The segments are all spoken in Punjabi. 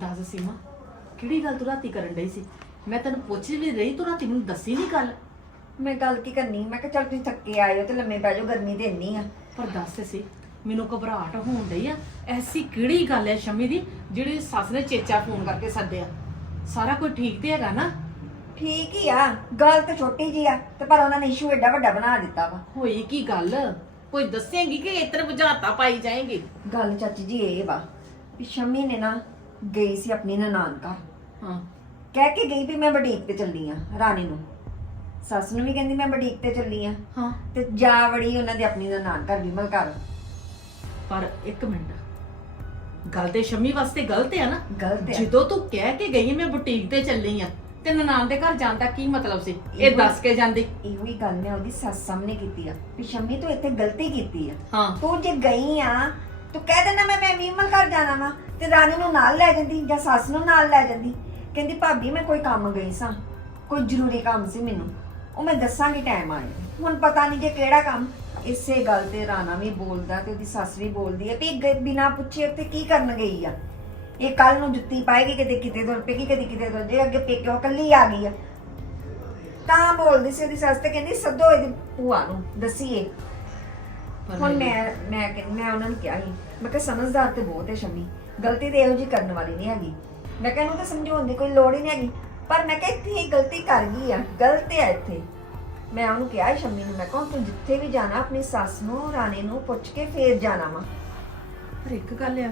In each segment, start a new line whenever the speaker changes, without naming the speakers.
ਦੱਸ ਸੀਮਾ ਕਿਹੜੀ ਗੱਲ ਤੂੰ ਰਾਤੀ ਕਰਨ ਡਈ ਸੀ? ਮੈਂ ਤੈਨੂੰ ਪੁੱਛ ਵੀ ਰਹੀ ਤੂੰ ਰਾਤੀ ਮੈਨੂੰ ਦੱਸੀ ਨਹੀਂ ਗੱਲ।
ਮੈਂ ਗੱਲ ਕੀ ਕਰਨੀ? ਮੈਂ ਕਿਹਾ ਚੱਲ ਤੁਸੀਂ ਥੱਕੇ ਆਏ ਹੋ ਤੇ ਲੰਮੇ ਪੈ ਜਾਓ ਗਰਮੀ ਤੇ ਇੰਨੀ ਆ।
ਪਰ ਦੱਸ ਸੀ ਮੈਨੂੰ ਘਬਰਾਹਟ ਹੋਣ ਡਈ ਆ। ਐਸੀ ਕਿਹੜੀ ਗੱਲ ਹੈ ਸ਼ਮੀ ਦੀ ਜਿਹੜੀ ਸੱਸ ਨੇ ਚੇਚਾ ਫੋਨ ਕਰਕੇ ਸੱਦਿਆ? ਸਾਰਾ ਕੁਝ ਠੀਕ ਤੇ ਹੈਗਾ ਨਾ?
ਠੀਕ ਹੀ ਆ ਗੱਲ ਤੇ ਛੋਟੀ ਜੀ ਆ ਤੇ ਪਰ ਉਹਨਾਂ ਨੇ ਇਸ਼ੂ ਏਡਾ ਵੱਡਾ ਬਣਾ ਦਿੱਤਾ ਵਾ।
ਹੋਈ ਕੀ ਗੱਲ? ਕੋਈ ਦੱਸੇਗੀ ਕਿ ਇਤਰ ਬੁਝਾਰਤਾ ਪਾਈ ਜਾਏਗੀ?
ਗੱਲ ਚਾਚੀ ਜੀ ਇਹ ਵਾ ਵੀ ਸ਼ਮੀ ਨੇ ਨਾ ਗਈ ਸੀ ਆਪਣੀ ਨਨਾਣ ਘਰ।
ਹਾਂ।
ਕਹਿ ਕੇ ਗਈ ਵੀ ਮੈਂ ਬੁਟੀਕ ਤੇ ਚੱਲੀ ਆ ਰਾਣੀ ਨੂੰ। ਸੱਸ ਨੂੰ ਵੀ ਕਹਿੰਦੀ ਮੈਂ ਬੁਟੀਕ ਤੇ ਚੱਲੀ ਆ।
ਹਾਂ।
ਤੇ ਜਾ ਵੜੀ ਉਹਨਾਂ ਦੇ ਆਪਣੀ ਨਨਾਣ ਘਰ ਵਿਮਲ ਘਰ।
ਪਰ ਇੱਕ ਮਿੰਟ ਗੱਲ ਤੇ ਸ਼ਮੀ ਵਾਸਤੇ ਗਲਤ ਹੈ ਨਾ।
ਗਲਤ ਹੈ
ਜਦੋਂ ਤੂੰ ਕਹਿ ਕੇ ਗਈ ਮੈਂ ਬੁਟੀਕ ਤੇ ਚੱਲੀ ਆ ਤੇ ਨਨਾਣ ਦੇ ਘਰ ਜਾਣ ਦਾ ਕੀ ਮਤਲਬ ਸੀ? ਇਹ ਦੱਸ ਕੇ ਜਾਂਦੀ।
ਇਹੋ ਹੀ ਗੱਲ ਮੈਂ ਉਹਦੀ ਸੱਸ ਸਾਹਮਣੇ ਕੀਤੀ ਆ ਵੀ ਸ਼ਮੀ ਤੂੰ ਇੱਥੇ ਗਲਤੀ ਕੀਤੀ ਆ।
ਹਾਂ।
ਤੂੰ ਜੇ ਗਈ ਆ ਤੂੰ ਕਹਿ ਦੇਣਾ ਮੈਂ ਮੈਂ ਵਿਮਲ ਘਰ ਜਾਣਾ ਵਾ ਤੇ ਰਾਣੀ ਨੂੰ ਨਾਲ ਲੈ ਜਾਂਦੀ ਜਾਂ ਸੱਸ ਨੂੰ ਨਾਲ ਲੈ ਜਾਂਦੀ। ਕਹਿੰਦੀ ਭਾਬੀ ਮੈਂ ਕੋਈ ਕੰਮ ਗਈ ਸਾਂ। ਕੋਈ ਜ਼ਰੂਰੀ ਕੰਮ ਸੀ ਮੈਨੂੰ। ਉਹ ਮੈਂ ਦੱਸਾਂਗੀ ਟਾਈਮ ਆਏ ਹੁਣ ਪਤਾ ਨਹੀਂ ਜੇ ਕਿਹੜਾ ਕੰਮ। ਇਸੇ ਗੱਲ ਤੇ ਰਾਣਾ ਵੀ ਬੋਲਦਾ ਤੇ ਉਹਦੀ ਸੱਸ ਵੀ ਬੋਲਦੀ ਹੈ ਵੀ ਬਿਨਾਂ ਪੁੱਛੇ ਉੱਤੇ ਕੀ ਕਰਨ ਗਈ ਆ? ਇਹ ਕੱਲ ਨੂੰ ਜੁੱਤੀ ਪਾਏਗੀ ਕਿਤੇ ਕਿਤੇ ਤੁਰ ਪਏਗੀ ਕਦੇ ਕਿਤੇ ਤੁਰ ਜੇ। ਅੱਗੇ ਪੇਕਿਓ ਕੱਲੀ ਆ ਗਈ ਆ। ਤਾਂ ਬੋਲਦੀ ਸੀ ਉਹਦੀ ਸੱਸ ਤੇ ਕਹਿੰਦੀ ਸੱਦੋ ਇਹਦੀ ਭੂਆ ਨੂੰ ਦੱਸੀਏ। ਹੁਣ ਮੈਂ ਮੈਂ ਮੈਂ ਉਹਨਾਂ ਨੂੰ ਕਿਹਾ ਸੀ ਮੈਂ ਕਿਹਾ ਸਮਝਦਾਰ ਤੇ ਬਹੁਤ ਹੈ ਸ਼ਮੀ ਗਲਤੀ ਤੇ ਇਹੋ ਜੀ ਕਰਨ ਵਾਲੀ ਨਹੀਂ ਹੈਗੀ। ਮੈਂ ਕਿਹਾ ਇਹਨੂੰ ਤਾਂ ਸਮਝਾਉਣ ਦੀ ਕੋਈ ਲੋੜ ਹੀ ਨਹੀਂ ਹੈਗੀ ਪਰ ਮੈਂ ਕਿਹਾ ਇੱਥੇ ਇਹ ਗਲਤੀ ਕਰ ਗਈ ਆ ਗਲਤ ਹੈ ਇੱਥੇ। ਮੈਂ ਉਹਨੂੰ ਕਿਹਾ ਸ਼ਮੀ ਨੂੰ ਮੈਂ ਕਿਹਾ ਤੂੰ ਜਿੱਥੇ ਵੀ ਜਾਣਾ ਆਪਣੀ ਸੱਸ ਨੂੰ ਰਾਣੀ ਨੂੰ ਪੁੱਛ ਕੇ ਫੇਰ ਜਾਣਾ ਵਾ।
ਪਰ ਇੱਕ ਗੱਲ ਆ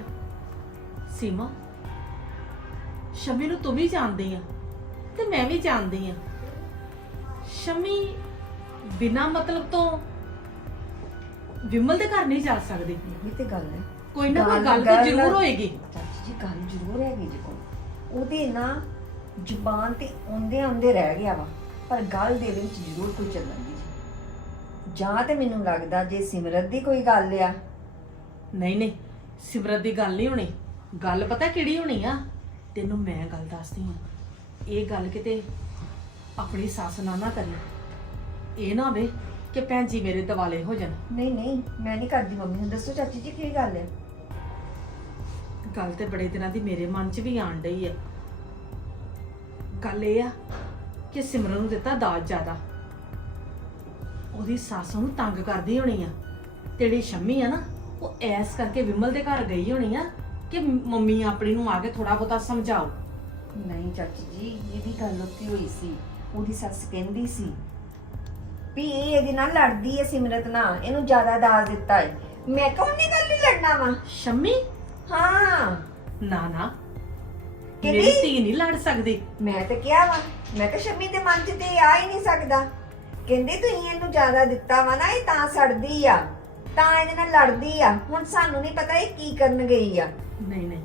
ਸੀਮਾ ਸ਼ਮੀ ਨੂੰ ਤੂੰ ਵੀ ਜਾਣਦੀ ਆ ਤੇ ਮੈਂ ਵੀ ਜਾਣਦੀ ਆ। ਸ਼ਮੀ ਬਿਨਾ ਮਤਲਬ ਤੋਂ ਵਿਮਲ ਦੇ ਘਰ ਨਹੀਂ ਜਾ ਸਕਦੀ।
ਇਹ ਤੇ ਗੱਲ ਹੈ।
ਕੋਈ ਨਾ ਕੋਈ
ਗੱਲ-
ਤਾਂ ਜ਼ਰੂਰ ਹੋਏਗੀ।
ਚਾਚੀ ਜੀ ਗੱਲ ਜ਼ਰੂਰ ਹੈਗੀ ਜੀ ਕੋਲ ਉਹਦੇ ਨਾ ਜ਼ੁਬਾਨ ਤੇ ਆਉਂਦੇ ਆਉਂਦੇ ਰਹਿ ਗਿਆ ਵਾ ਪਰ ਗੱਲ ਦੇ ਵਿੱਚ ਜ਼ਰੂਰ ਕੋਈ ਚੱਲਣ ਦੀ ਜੀ। ਜਾਂ ਤੇ ਮੈਨੂੰ ਲੱਗਦਾ ਜੇ ਸਿਮਰਤ ਦੀ ਕੋਈ ਗੱਲ ਆ।
ਨਹੀਂ ਨਹੀਂ ਸਿਮਰਤ ਦੀ ਗੱਲ ਨਹੀਂ ਹੋਣੀ। ਗੱਲ ਪਤਾ ਕਿਹੜੀ ਹੋਣੀ ਆ? ਤੈਨੂੰ ਮੈਂ ਗੱਲ ਦੱਸਦੀ ਆ ਇਹ ਗੱਲ ਕਿਤੇ ਆਪਣੀ ਸੱਸ ਨਾਲ ਨਾ ਕਰੀ। ਇਹ ਨਾ ਹੋਵੇ ਕਿ ਭੈਣ ਜੀ ਮੇਰੇ ਦਿਵਾਲੇ ਹੋ ਜਾਣ।
ਨਹੀਂ ਨਹੀਂ ਮੈਂ ਨਹੀਂ ਕਰਦੀ ਮੰਮੀ ਨੂੰ। ਦੱਸੋ ਚਾਚੀ ਜੀ ਕੀ ਗੱਲ ਹੈ?
ਗੱਲ ਤੇ ਬੜੇ ਦਿਨਾਂ ਦੀ ਮੇਰੇ ਮਨ 'ਚ ਵੀ ਆਣ ਡਈ ਹੈ ਗੱਲ ਇਹ ਆ ਕਿ ਸਿਮਰਨ ਨੂੰ ਦਿੱਤਾ ਦਾਜ ਜ਼ਿਆਦਾ। ਉਹਦੀ ਸੱਸ ਨੂੰ ਤੰਗ ਕਰਦੀ ਹੋਣੀ ਆ। ਤੇ ਜਿਹੜੀ ਸ਼ੰਮੀ ਆ ਨਾ ਉਹ ਐਸ ਕਰਕੇ ਵਿਮਲ ਦੇ ਘਰ ਗਈ ਹੋਣੀ ਆ ਕਿ ਮੰਮੀ ਆਪਣੀ ਨੂੰ ਆ ਕੇ ਥੋੜਾ ਬਹੁਤਾ ਸਮਝਾਓ।
ਨਹੀਂ ਚਾਚੀ ਜੀ ਇਹ ਵੀ ਗੱਲ ਉੱਥੇ ਹੋਈ ਸੀ। ਉਹਦੀ ਸੱਸ ਕਹਿੰਦੀ ਸੀ ਵੀ ਇਹ ਇਹਦੇ ਨਾਲ ਲੜਦੀ ਹੈ ਸਿਮਰਤ ਨਾਲ ਇਹਨੂੰ ਜ਼ਿਆਦਾ ਦਾਜ ਦਿੱਤਾ ਹੈ। ਮੈਂ ਕਿਹਾ ਉਹਨੇ ਗੱਲ ਨਹੀਂ ਲੜਨਾ ਵਾ।
ਸ਼ੰਮੀ?
ਹਾਂ।
ਨਾ ਨਾ? ਮੇਰੀ ਧੀ ਨਹੀਂ ਲੜ ਸਕਦੀ।
ਮੈਂ ਤੇ ਕਿਹਾ ਵਾ ਮੈਂ ਕਿਹਾ ਸ਼ਮੀ ਦੇ ਮਨ 'ਚ ਤੇ ਆ ਹੀ ਨਹੀਂ ਸਕਦਾ। ਕਹਿੰਦੇ ਤੁਸੀਂ ਇਹਨੂੰ ਜ਼ਿਆਦਾ ਦਿੱਤਾ ਵਾ ਨਾ ਇਹ ਤਾਂ ਸੜਦੀ ਆ। ਤਾਂ ਇਹਦੇ ਨਾਲ ਲੜਦੀ ਆ। ਹੁਣ ਸਾਨੂੰ ਨਹੀਂ ਪਤਾ ਇਹ ਕੀ ਕਰਨ ਗਈ ਆ।
ਨਹੀਂ ਨਹੀਂ।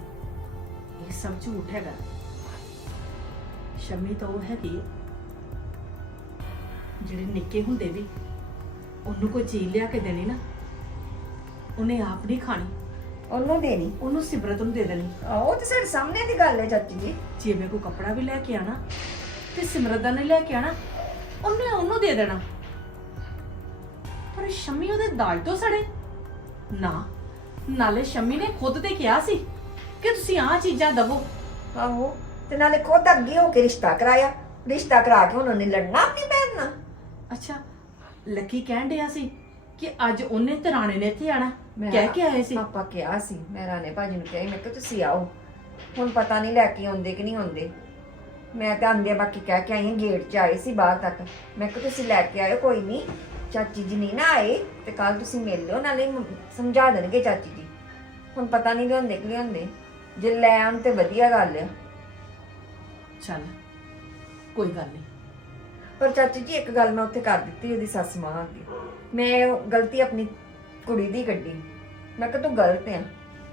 ਇਹ ਸਭ ਝੂਠ ਹੈਗਾ। ਸ਼ਮੀ ਤਾਂ ਉਹ ਹੈਗੀ ਹੈ, ਜਿਹੜੇ ਨਿੱਕੇ ਹੁੰਦੇ ਵੀ ਉਹਨੂੰ ਕੋਈ ਚੀਜ਼ ਲਿਆ ਕੇ ਦੇਣੀ ਨਾ ਉਹਨੇ ਆਪ ਨਹੀਂ ਖਾਣੀ।
ਉਹਨੂੰ ਦੇਣੀ?
ਉਹਨੂੰ ਸਿਮਰਤ ਨੂੰ ਦੇ ਦੇਣੀ।
ਉਹ ਤੇ ਸਾਡੇ ਸਾਹਮਣੇ ਦੀ ਗੱਲ ਹੈ ਚਾਚੀ ਜੀ।
ਜੇ ਮੈਂ ਕੋਈ ਕੱਪੜਾ ਵੀ ਲੈ ਕੇ ਆਣਾ ਤੇ ਸਿਮਰਤ ਦਾ ਨਹੀਂ ਲੈ ਕੇ ਆਣਾ ਉਹਨੇ ਉਹਨੂੰ ਦੇ ਦੇਣਾ। ਪਰ ਸ਼ਮੀ ਉਹਦੇ ਦਾਜ ਤੋਂ ਸੜੇ। ਨਾ ਨਾਲੇ ਸ਼ਮੀ ਨੇ ਖੁਦ ਤੇ ਕਿਹਾ ਸੀ ਕਿ ਤੁਸੀਂ ਆਹ ਚੀਜ਼ਾਂ ਦਵੋ।
ਆਹੋ ਤੇ ਨਾਲੇ ਖੁਦ ਅੱਗੇ ਹੋ ਕੇ ਰਿਸ਼ਤਾ ਕਰਾਇਆ। ਰਿਸ਼ਤਾ ਕਰਾ ਕੇ ਉਹਨਾਂ ਨੇ ਲੜਨਾ ਆਪਣੀ ਭੈਣ ਨਾਲ
ਅੱਛਾ ਲੱਕੀ ਕਹਿਣ ਡਿਆ ਸੀ ਕਿ ਅੱਜ ਉਹਨੇ ਤੇ ਰਾਣੇ ਨੇ ਇੱਥੇ ਆਣਾ।
ਮੈਂ-
ਕਹਿ ਕੇ ਆਏ ਸੀ।
ਆਪਾਂ ਕਿਹਾ ਸੀ ਮੈਂ ਰਾਣੇ ਭਾਜੀ ਨੂੰ ਕਿਹਾ ਸੀ, ਮੈਂ ਕਿਹਾ ਤੁਸੀਂ ਆਓ। ਹੁਣ ਪਤਾ ਨਹੀਂ ਲੈ ਕੇ ਆਉਂਦੇ ਕਿ ਨਹੀਂ ਆਉਂਦੇ। ਮੈਂ ਤਾਂ ਆਂਦੇ ਬਾਕੀ ਕਹਿ ਕੇ ਆਈ ਹਾਂ ਗੇਟ 'ਚ ਆਏ ਸੀ ਬਾਹਰ ਤੱਕ। ਮੈਂ ਕਿਹਾ ਤੁਸੀਂ ਲੈ ਕੇ ਆਇਓ ਕੋਈ ਨਹੀਂ। ਚਾਚੀ ਜੀ ਨਹੀਂ ਨਾ ਆਏ ਤੇ ਕੱਲ ਤੁਸੀਂ ਮਿਲ ਲਿਓ ਨਾਲੇ ਮ- ਸਮਝਾ ਦੇਣਗੇ ਚਾਚੀ ਜੀ। ਹੁਣ ਪਤਾ ਨਹੀਂ ਲਿਆਉਂਦੇ ਕਿ ਲਿਆਉਂਦੇ। ਜੇ ਲੈ ਆਉਣ ਤੇ ਵਧੀਆ ਗੱਲ ਆ।
ਚੱਲ ਕੋਈ ਗੱਲ ਨਹੀਂ।
ਪਰ ਚਾਚੀ ਜੀ, ਇੱਕ ਗੱਲ ਮੈਂ ਉੱਥੇ ਕਰ ਦਿੱਤੀ ਉਹਦੀ ਸੱਸ ਮਾਂ ਅੱਗੇ। ਮੈਂ ਗਲਤੀ ਆਪਣੀ ਕੁੜੀ ਦੀ ਕੱਢੀ। ਮੈਂ ਕਿਹਾ ਤੂੰ ਗਲਤ ਆ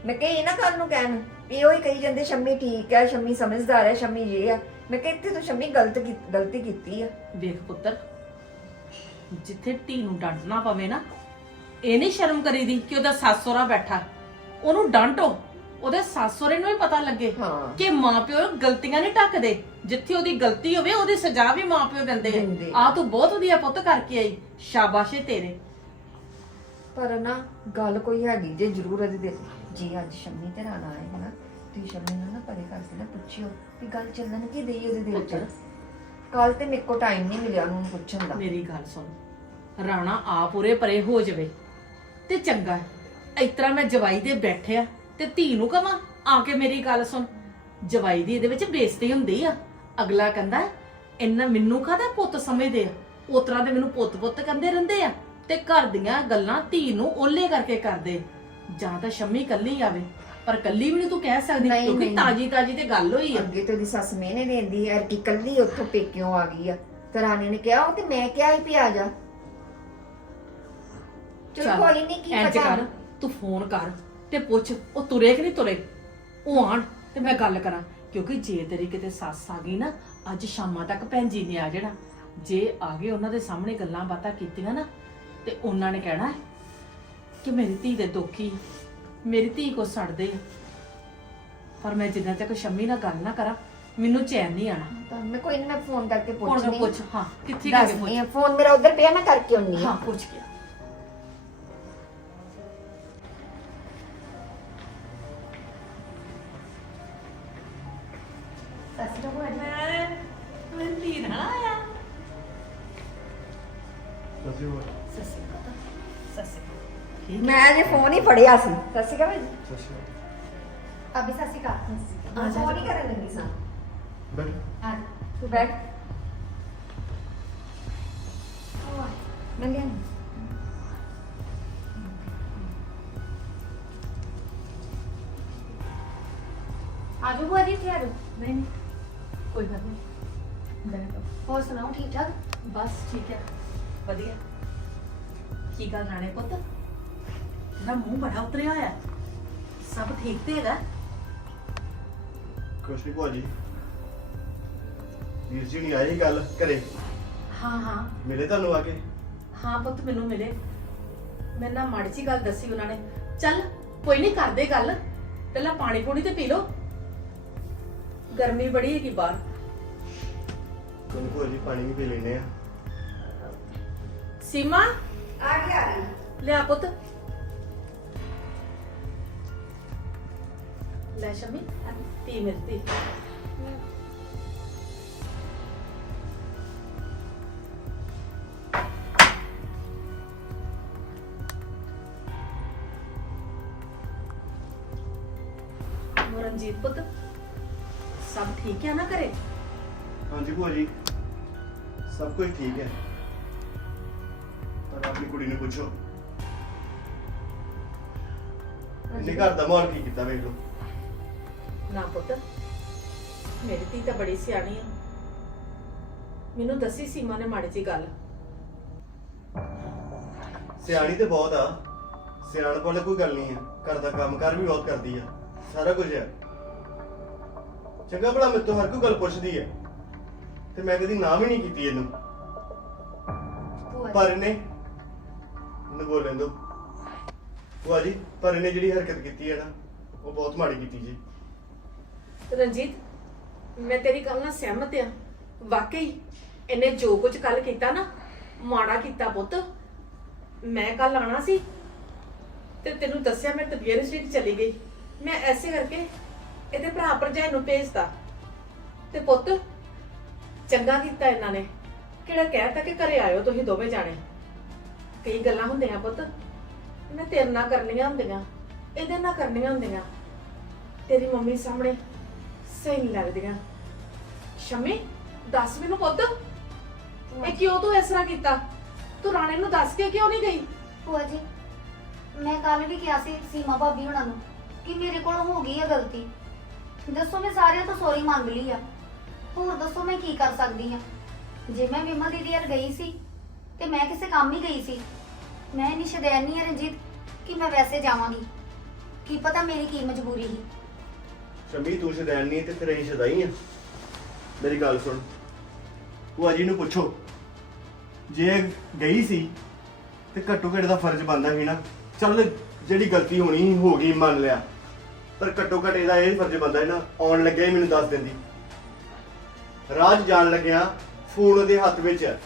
ਮੈਂ ਕਿਹਾ ਇਹ ਨਾ ਕੱਲ ਨੂੰ ਕਹਿਣ, ਵੀ ਉਹ ਹੀ ਕਹੀ ਜਾਂਦੇ, ਸ਼ੰਮੀ ਠੀਕ ਹੈ ਸ਼ੰਮੀ ਸਮਝਦਾਰ ਹੈ ਸ਼ੰਮੀ ਇਹ ਆ। ਮੈਂ ਕਿਹਾ, ਇੱਥੇ ਤੂੰ ਸ਼ੰਮੀ ਗਲਤ ਕੀ- ਗਲਤੀ ਕੀਤੀ ਆ।
ਵੇਖ ਪੁੱਤਰ, ਜਿੱਥੇ ਧੀ ਨੂੰ ਡਾਂਟਣਾ ਪਵੇ ਨਾ, ਇਹ ਨਹੀਂ ਸ਼ਰਮ ਕਰੀਦੀ ਕਿ ਉਹਦਾ ਸੱਸ ਸਹੁਰਾ ਬੈਠਾ। ਉਹਨੂੰ ਡਾਂਟੋ ਉਹਦੇ ਸੱਸ ਸਹੁਰੇ ਨੂੰ ਵੀ ਪਤਾ ਲੱਗੇ
ਹਾਂ।
ਕਿ ਮਾਪਿਓ ਗਲਤੀਆਂ ਨਹੀਂ ਢੱਕਦੇ। ਜਿੱਥੇ ਉਹਦੀ ਗਲਤੀ ਹੋਵੇ ਉਹਦੀ ਸਜ਼ਾ ਵੀ ਮਾਪਿਓ ਦਿੰਦੇ
ਦਿੰਦੇ।
ਆ। ਤੂੰ ਬਹੁਤ ਵਧੀਆ ਪੁੱਤ ਕਰਕੇ ਆਈ। ਸ਼ਾਬਾਸ਼ ਤੇਰੇ।
ਪਰ ਨਾ ਗੱਲ ਕੋਈ ਹੈਗੀ ਜੇ ਜ਼ਰੂਰ ਉਹਦੇ ਦਿਲ ਜੀ ਅੱਜ ਸ਼ੰਮੀ ਤੇ ਰਾਣਾ ਆਏ ਨਾ ਤੁਸੀਂ ਸ਼ਮੀ ਨੂੰ ਨਾ ਪਰੇ ਕਰਕੇ ਨਾ ਪੁੱਛਿਓ ਵੀ ਗੱਲ ਚੱਲਣ ਕੀ ਦਈ ਉਹਦੇ ਦਿਲ 'ਚ। ਕੱਲ ਤੇ ਮੇਰੇ ਕੋ ਟਾਈਮ ਨਹੀਂ ਮਿਲਿਆ ਉਹਨੂੰ ਪੁੱਛਣ ਦਾ।
ਮੇਰੀ ਗੱਲ ਸੁਣ। ਰਾਣਾ ਆ ਪੂਰੇ ਪਰੇ ਹੋ ਜਾਵੇ। ਤੇ ਚੰਗਾ ਇਸ ਤਰ੍ਹਾਂ ਮੈਂ ਜਵਾਈ ਦੇ ਬੈਠਿਆ ਤੇ ਧੀ ਨੂੰ ਕਵਾਂ ਆ ਕੇ ਮੇਰੀ ਗੱਲ ਸੁਣ। ਜਵਾਈ ਦੀ ਇਹਦੇ ਵਿੱਚ ਬੇਇੱਜ਼ਤੀ ਹੁੰਦੀ ਆ। ਅਗਲਾ ਕਹਿੰਦਾ ਇੰਨਾ ਮੈਨੂੰ ਕਾਹਦਾ ਪੁੱਤ ਸਮਝਦੇ ਆ? ਉਤਰਾ ਦੇ ਮੈਨੂੰ ਪੁੱਤ ਪੁੱਤ ਕਹਿੰਦੇ ਰਹਿੰਦੇ ਆ ਤੇ ਘਰ ਦੀਆਂ ਗੱਲਾਂ ਧੀ ਨੂੰ ਓਲੇ ਕਰਕੇ ਕਰਦੇ ਜਾਂ ਤਾਂ ਸ਼ੰਮੀ ਕੱਲੀ ਆਵੇ ਪਰ ਕੱਲੀ ਵੀ ਨਹੀਂ ਤੂੰ ਕਹਿ ਸਕਦੀ
ਨਹੀਂ,
ਕਿਉਂਕਿ
ਨਹੀਂ।
ਤਾਜੀ ਤਾਜੀ ਤੇ ਗੱਲ ਹੋਈ ਆ।
ਅੱਗੇ ਤੇ ਉਹਦੀ ਸੱਸ ਮਿਹਨੇ ਦੇਂਦੀ ਹੈ ਕਿ ਕੱਲੀ ਉੱਥੋਂ ਪੇਕਿਓਂ ਆ ਗਈ ਆ। ਤੇ ਰਾਣੀ ਨੇ ਕਿਹਾ ਉਹ ਤੇ ਮੈਂ ਕਿਹਾ ਹੀ ਵੀ ਆ ਜਾ। ਚਲ
ਚੱਲ,
ਕੋਈ ਨਹੀਂ ਕੀ ਪਤਾ
ਕਰ ਤੂੰ ਫੋਨ ਕਰ। ਤੇ ਪੁੱਛ ਉਹ ਤੁਰੇ ਕਿ ਨਹੀਂ ਤੁਰੇ? ਉਹ ਆਣ ਤੇ ਮੈਂ ਗੱਲ ਕਰਾਂ। ਕਿਉਂਕਿ ਜੇ ਤੇਰੀ ਕਿਤੇ ਸੱਸ ਆ ਗਈ ਨਾ ਅੱਜ ਸ਼ਾਮਾਂ ਤੱਕ ਭੈਣ ਜੀ ਨੇ ਆ ਜਾਣਾ। ਜੇ ਆ ਗਏ ਉਹਨਾਂ ਦੇ ਸਾਹਮਣੇ ਗੱਲਾਂ ਬਾਤਾਂ ਕੀਤੀਆਂ ਨਾ ਤੇ ਉਹਨਾਂ ਨੇ ਕਹਿਣਾ ਕਿ ਮੇਰੀ ਧੀ ਦੇ ਦੁਖੀ ਮੇਰੀ ਧੀ ਕੋ ਸੜਦੇ ਆ। ਪਰ ਮੈਂ ਜਿੰਨਾ ਤੱਕ ਸ਼ੰਮੀ ਨਾਲ ਗੱਲ ਨਾ ਕਰਾਂ ਮੈਨੂੰ ਚੈਨ ਨਹੀਂ ਆਣਾ
ਤਾਂ ਮੈਂ ਕੋਈ ਨੀ ਮੈਂ ਫੋਨ ਕਰਕੇ
ਹੁਣ ਮੈਂ
ਪੁੱਛਣੀ
ਪੁੱਛ ਹਾਂ ਕਿੱਥੇ ਪੁੱਛ?
ਆ ਫੋਨ ਮੇਰਾ ਉਧਰ ਪਿਆ ਮੈਂ ਕਰਕੇ ਆਉਣੀ
ਹਾਂ। ਪੁੱਛ ਗਿਆ
ਹੋਰ
ਸੱਸੀ ਪਤਾ ਸੱਸੀ
ਮੈਂ ਅਜੇ ਫੋਨ ਹੀ ਫੜਿਆ ਸੀ। ਸਤਿ ਸ਼੍ਰੀ ਅਕਾਲ
ਸਸੀ
ਅਭੀ ਸਤਿ ਸ਼੍ਰੀ ਅਕਾਲ।
ਆ ਜਾ।
ਫੋਨ ਹੀ ਕਰਨ ਲੱਗੀ ਸਾਂ।
ਬੈਠ।
ਹਾਂ ਤੂੰ ਬੈਠ। ਮੈਂ ਲਿਆ
ਆਜੋ ਭੂਆ ਜੀ ਠਹਿਰੋ
ਨਹੀਂ ਨਹੀਂ। ਕੋਈ ਗੱਲ ਨਹੀਂ। ਬੈਠੋ।
ਹੋਰ ਸੁਣਾਓ ਠੀਕ ਠਾਕ?
ਬਸ ਠੀਕ ਹੈ। ਵਧੀਆ। ਕੀ ਗੱਲ ਰਾਣੇ ਪੁੱਤ? ਤੇਰਾ ਮੂੰਹ ਬੜਾ ਉਤਰਿਆ ਹੋਇਆ ਸਭ ਠੀਕ ਤੇ ਹੈਗਾ?
ਕੁਛ ਨਹੀਂ ਭਾਜੀ ਵੀਰ ਜੀ ਨਹੀਂ ਆਈ ਗੱਲ ਘਰੇ।
ਹਾਂ ਹਾਂ।
ਮਿਲੇ ਤੁਹਾਨੂੰ ਆ ਕੇ?
ਹਾਂ ਪੁੱਤ ਮੈਨੂੰ ਮਿਲੇ। ਮੈਂ ਨਾ ਮਾੜੀ ਜੀ ਗੱਲ ਦੱਸੀ ਉਹਨਾਂ ਨੇ। ਚੱਲ ਕੋਈ ਨਹੀਂ ਕਰਦੇ ਗੱਲ। ਪਹਿਲਾਂ ਪਾਣੀ ਪੂਣੀ ਤੇ ਪੀ ਲਓ। ਗਰਮੀ ਬੜੀ ਹੈਗੀ ਬਾਹਰ।
ਕੋਈ ਭਾਜੀ ਪਾਣੀ ਵੀ ਪੀ ਲੈਨੇ ਆ
ਸੀਮਾ?
ਆ ਗਈ ਆ ਗਈ।
ਲਿਆ ਪੁੱਤ। ਲੈ ਸ਼ਮੀ ਤੀ ਮਿਲਤੀ ਮੋਰਨਜੀਤ ਪੁੱਤ, ਸਭ ਠੀਕ ਹੈ ਨਾ ਘਰੇ?
ਹਾਂਜੀ ਭਾਜੀ ਸਭ ਕੁਝ ਠੀਕ ਹੈ। ਪਰ ਆਪਣੀ ਕੁੜੀ ਨੂੰ ਪੁੱਛੋ। ਇਹਨੇ ਘਰ ਦਾ ਮਾਹੌਲ ਕੀ ਕੀਤਾ ਵੇਖ ਲਓ।
ਨਾ ਪੁੱਤ ਮੇਰੀ ਧੀ ਤਾਂ ਬੜੀ ਸਿਆਣੀ ਆ। ਮੈਨੂੰ ਦੱਸੀ ਸੀਮਾ ਨੇ ਮਾੜੀ ਜੀ ਗੱਲ।
ਸਿਆਣੀ ਤੇ ਬਹੁਤ ਆ। ਸਿਆਣ ਕੋਲੇ ਕੋਈ ਗੱਲ ਨਹੀਂ ਆ। ਘਰ ਦਾ ਕੰਮਕਾਰ ਵੀ ਬਹੁਤ ਕਰਦੀ ਆ। ਸਾਰਾ ਕੁਝ ਹੈ ਚੰਗਾ ਭਲਾ ਮੇਰੇ ਤੋਂ ਹਰ ਕੋਈ ਗੱਲ ਪੁੱਛਦੀ ਹੈ ਤੇ ਮੈਂ ਕਦੀ ਨਾ ਵੀ ਨਹੀਂ ਕੀਤੀ ਇਹਨੂੰ। ਪਰ ਇਹਨੇ ਇਹਨੂੰ ਬੋਲਣ ਭੂਆ ਜੀ, ਪਰ ਇਹਨੇ ਜਿਹੜੀ ਹਰਕਤ ਕੀਤੀ ਹੈ ਨਾ, ਉਹ ਬਹੁਤ ਮਾੜੀ ਕੀਤੀ ਜੀ।
ਰਣਜੀਤ, ਮੈਂ ਤੇਰੀ ਗੱਲ ਨਾਲ ਸਹਿਮਤ ਆ ਵਾਕਈ, ਇਹਨੇ ਜੋ ਕੁਝ ਕੱਲ ਕੀਤਾ ਨਾ, ਮਾੜਾ ਕੀਤਾ ਪੁੱਤ। ਮੈਂ ਕੱਲ ਆਣਾ ਸੀ ਤੇ ਤੈਨੂੰ ਦੱਸਿਆ ਮੈਂ ਤਬੀਅਤ ਸਟ੍ਰੀਟ ਚਲੀ ਗਈ। ਮੈਂ ਐਸੇ ਕਰਕੇ ਇਹਦੇ ਭਰਾ ਭਰਜਾਈ ਨੂੰ ਭੇਜਤਾ। ਤੇ ਪੁੱਤ, ਚੰਗਾ ਕੀਤਾ ਇਹਨਾਂ ਨੇ। ਕਿਹੜਾ ਕਹਿਤਾ ਕਿ ਘਰੇ ਆਇਓ ਤੁਸੀਂ ਦੋਵੇਂ ਜਾਣੇ। ਕਈ ਗੱਲਾਂ ਹੁੰਦੀਆਂ ਪੁੱਤ। ਮੈਂ ਤੇਰੇ ਨਾਲ ਕਰਨੀਆਂ ਹੁੰਦੀਆਂ ਇਹਦੇ ਨਾਲ ਕਰਨੀਆਂ ਹੁੰਦੀਆਂ। ਤੇਰੀ ਮੰਮੀ ਸਾਹਮਣੇ ਸਹੀ ਨਹੀਂ ਲੱਗਦੀਆਂ। ਸ਼ਮੀ ਦੱਸ ਮੈਨੂੰ ਪੁੱਤ ਇਹ ਕਿਉਂ ਤੂੰ ਇਸ ਤਰ੍ਹਾਂ ਕੀਤਾ? ਤੂੰ ਰਾਣੇ ਨੂੰ ਦੱਸ ਕੇ ਕਿਉਂ ਨਹੀਂ ਗਈ?
ਭੂਆ ਜੀ ਮੈਂ ਕੱਲ ਵੀ ਕਿਹਾ ਸੀ ਸੀਮਾ ਭਾਬੀ ਹੁਣਾਂ ਨੂੰ ਕਿ ਮੇਰੇ ਕੋਲੋਂ ਹੋ ਗਈ ਆ ਗਲਤੀ। ਦੱਸੋ ਮੈਂ ਸਾਰਿਆਂ ਤੋਂ ਸੌਰੀ ਮੰਗ ਲਈ ਆ। ਹੋਰ ਦੱਸੋ ਮੈਂ ਕੀ ਕਰ ਸਕਦੀ ਆ? ਜੇ ਮੈਂ ਵਿਮਲ ਦੀਦੀ ਯਾਰ ਗਈ ਸੀ ਤੇ ਮੈਂ ਕਿਸੇ ਕੰਮ ਹੀ ਗਈ ਸੀ। ਮੈਂ ਇੰਨੀ ਸ਼ਦੈਨ ਨਹੀਂ ਆ ਰਣਜੀਤ ਕਿ ਮੈਂ ਵੈਸੇ ਜਾਵਾਂਗੀ। ਕੀ ਪਤਾ ਮੇਰੀ ਕੀ ਮਜਬੂਰੀ ਸੀ।
ਸ਼ਮੀ ਤੂੰ ਸ਼ਦੈਨ ਨਹੀਂ ਤੇ ਫਿਰ ਅਸੀਂ ਸ਼ਦਾਈ ਆ ਮੇਰੀ ਗੱਲ ਸੁਣ। ਭੂਆ ਜੀ ਨੂੰ ਪੁੱਛੋ। ਜੇ ਗਈ ਸੀ ਤੇ ਘੱਟੋ ਘੱਟ ਦਾ ਫਰਜ਼ ਬਣਦਾ ਸੀ ਨਾ। ਚੱਲ ਜਿਹੜੀ ਗਲਤੀ ਹੋਣੀ ਸੀ, ਹੋ ਗਈ ਮੰਨ ਲਿਆ। ਪਰ ਘੱਟੋ ਘੱਟ ਇਹਦਾ ਇਹ ਫਰਜ਼ ਬਣਦਾ ਸੀ ਨਾ ਆਉਣ ਲੱਗਿਆ ਹੀ ਮੈਨੂੰ ਦੱਸ ਦਿੰਦੀ ਰਾਜ ਜਾਣ ਲੱਗਿਆ ਫੋਨ ਉਹਦੇ ਹੱਥ ਵਿੱਚ। ਹੈ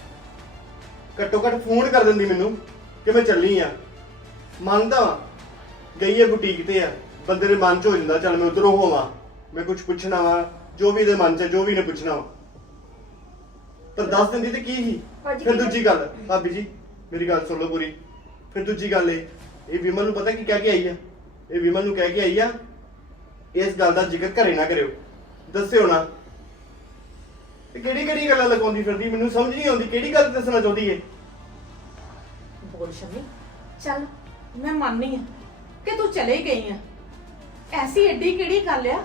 ਘੱਟੋ ਘੱਟ ਫੋਨ ਕਰ ਦਿੰਦੀ ਮੈਨੂੰ ਕਿ ਮੈਂ ਚੱਲੀ ਆ। ਮੰਨਦਾ ਵਾਂ, ਗਈ ਹੈ ਬੁਟੀਕ ਤੇ ਆ। ਬੰਦੇ ਦੇ ਮਨ ਚ ਹੋ ਜਾਂਦਾ ਚੱਲ ਮੈਂ ਉਧਰੋਂ ਹੋਵਾਂ ਮੈਂ ਕੁਝ ਪੁੱਛਣਾ ਵਾ ਜੋ ਵੀ ਇਹਦੇ ਮਨ 'ਚ ਹੈ, ਜੋ ਵੀ ਨੇ ਪੁੱਛਣਾ ਵਾ। ਪਰ ਦੱਸ ਦਿੰਦੀ ਤੇ ਕੀ ਹੀ
ਭਾਜੀ,
ਫਿਰ
ਕੀ
ਦੂਜੀ ਗੱਲ ਭਾਬੀ ਜੀ ਮੇਰੀ ਗੱਲ ਸੁਣ ਲਓ ਪੂਰੀ। ਫਿਰ ਦੂਜੀ ਗੱਲ ਇਹ ਇਹ ਵਿਮਲ ਨੂੰ ਪਤਾ ਕੀ ਕਹਿ ਕੇ ਆਈ ਆ? ਇਹ ਵਿਮਲ ਨੂੰ ਕਹਿ ਕੇ ਆਈ ਆ ਇਸ ਗੱਲ ਦਾ ਜ਼ਿਕਰ ਘਰੇ ਨਾ ਕਰਿਓ। ਦੱਸਿਓ ਨਾ ਇਹ ਕਿਹੜੀ ਕਿਹੜੀ ਗੱਲਾਂ ਲਗਾਉਂਦੀ ਫਿਰਦੀ? ਮੈਨੂੰ ਸਮਝ ਨਹੀਂ ਆਉਂਦੀ ਕਿਹੜੀ ਗੱਲ ਦੱਸਣਾ ਚਾਹੁੰਦੀ ਏ?
ਬੋਲ ਸ਼ਮੀ ਚੱਲ ਮੈਂ ਮੰਨਨੀ ਆ ਕਿ ਤੂੰ ਚਲੇ ਗਈ ਆ। ਐਸੀ ਏਡੀ ਕਿਹੜੀ ਗੱਲ ਆ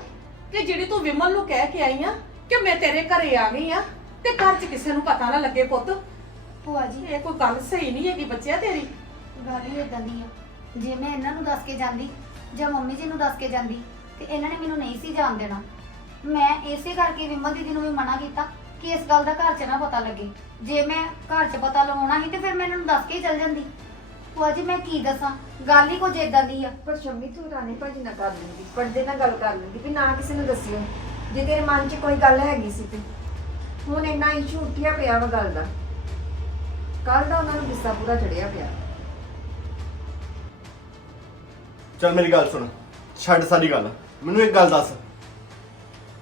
ਕਿ ਜਿਹੜੀ ਤੂੰ ਵਿਮਲ ਨੂੰ ਕਹਿ ਕੇ ਆਈ ਆ ਕਿ ਮੈਂ ਤੇਰੇ ਘਰੇ ਆ ਗਈ ਆ ਤੇ ਘਰ 'ਚ ਕਿਸੇ ਨੂੰ ਪਤਾ ਨਾ ਲੱਗੇ ਪੁੱਤ।
ਭੂਆ ਜੀ।
ਇਹ ਕੋਈ ਗੱਲ ਸਹੀ ਨਹੀਂ ਹੈਗੀ ਬੱਚਿਆ ਤੇਰੀ।
ਗੱਲ ਹੀ ਇਦਾਂ ਦੀ ਆ। ਜੇ ਮੈਂ ਇਹਨਾਂ ਨੂੰ ਦੱਸ ਕੇ ਜਾਂਦੀ ਜਾਂ ਮੰਮੀ ਜੀ ਨੂੰ ਦੱਸ ਕੇ ਜਾਂਦੀ ਤੇ ਇਹਨਾਂ ਨੇ ਮੈਨੂੰ ਨਹੀਂ ਸੀ ਜਾਣ ਦੇਣਾ। ਮੈਂ ਇਸੇ ਕਰਕੇ ਵਿਮਲ ਦੀਦੀ ਨੂੰ ਵੀ ਮਨਾ ਕੀਤਾ ਕਿ ਇਸ ਗੱਲ ਦਾ ਘਰ 'ਚ ਨਾ ਪਤਾ ਲੱਗੇ। ਜੇ ਮੈਂ ਘਰ 'ਚ ਪਤਾ ਲਵਾਉਣਾ ਸੀ ਤੇ ਫਿਰ ਮੈਂ ਇਹਨਾਂ ਨੂੰ ਦੱਸ ਕੇ ਹੀ ਚੱਲ ਜਾਂਦੀ। ਭੂਆ ਜੀ ਮੈਂ ਕੀ ਦੱਸਾਂ? ਗੱਲ ਹੀ ਕੁਝ ਇਦਾਂ ਦੀ ਆ।
ਪਰ ਸ਼ੰਮੀ ਤੂੰ ਰਾਣੀ ਭਾਜੀ ਨਾਲ ਕਰ ਲੈਂਦੀ ਪਰਦੇ ਨਾਲ ਗੱਲ ਕਰ ਲੈਂਦੀ ਵੀ ਨਾ ਕਿਸੇ ਨੂੰ ਦੱਸਿਓ। ਜੇ ਤੇਰੇ ਮਨ 'ਚ ਕੋਈ ਗੱਲ ਹੈਗੀ ਸੀ ਤੇ। ਹੁਣ ਇੰਨਾ ਇਸ਼ੂ ਉੱਠਿਆ ਪਿਆ ਵਾ ਗੱਲ ਦਾ। ਕੱਲ ਦਾ ਉਹਨਾਂ ਨੂੰ ਗੁੱਸਾ ਪੂਰਾ ਚੜਿਆ ਪਿਆ।
ਚੱਲ ਮੇਰੀ ਗੱਲ ਸੁਣ। ਛੱਡ ਸਾਰੀ ਗੱਲ। ਮੈਨੂੰ ਇੱਕ ਗੱਲ ਦੱਸ।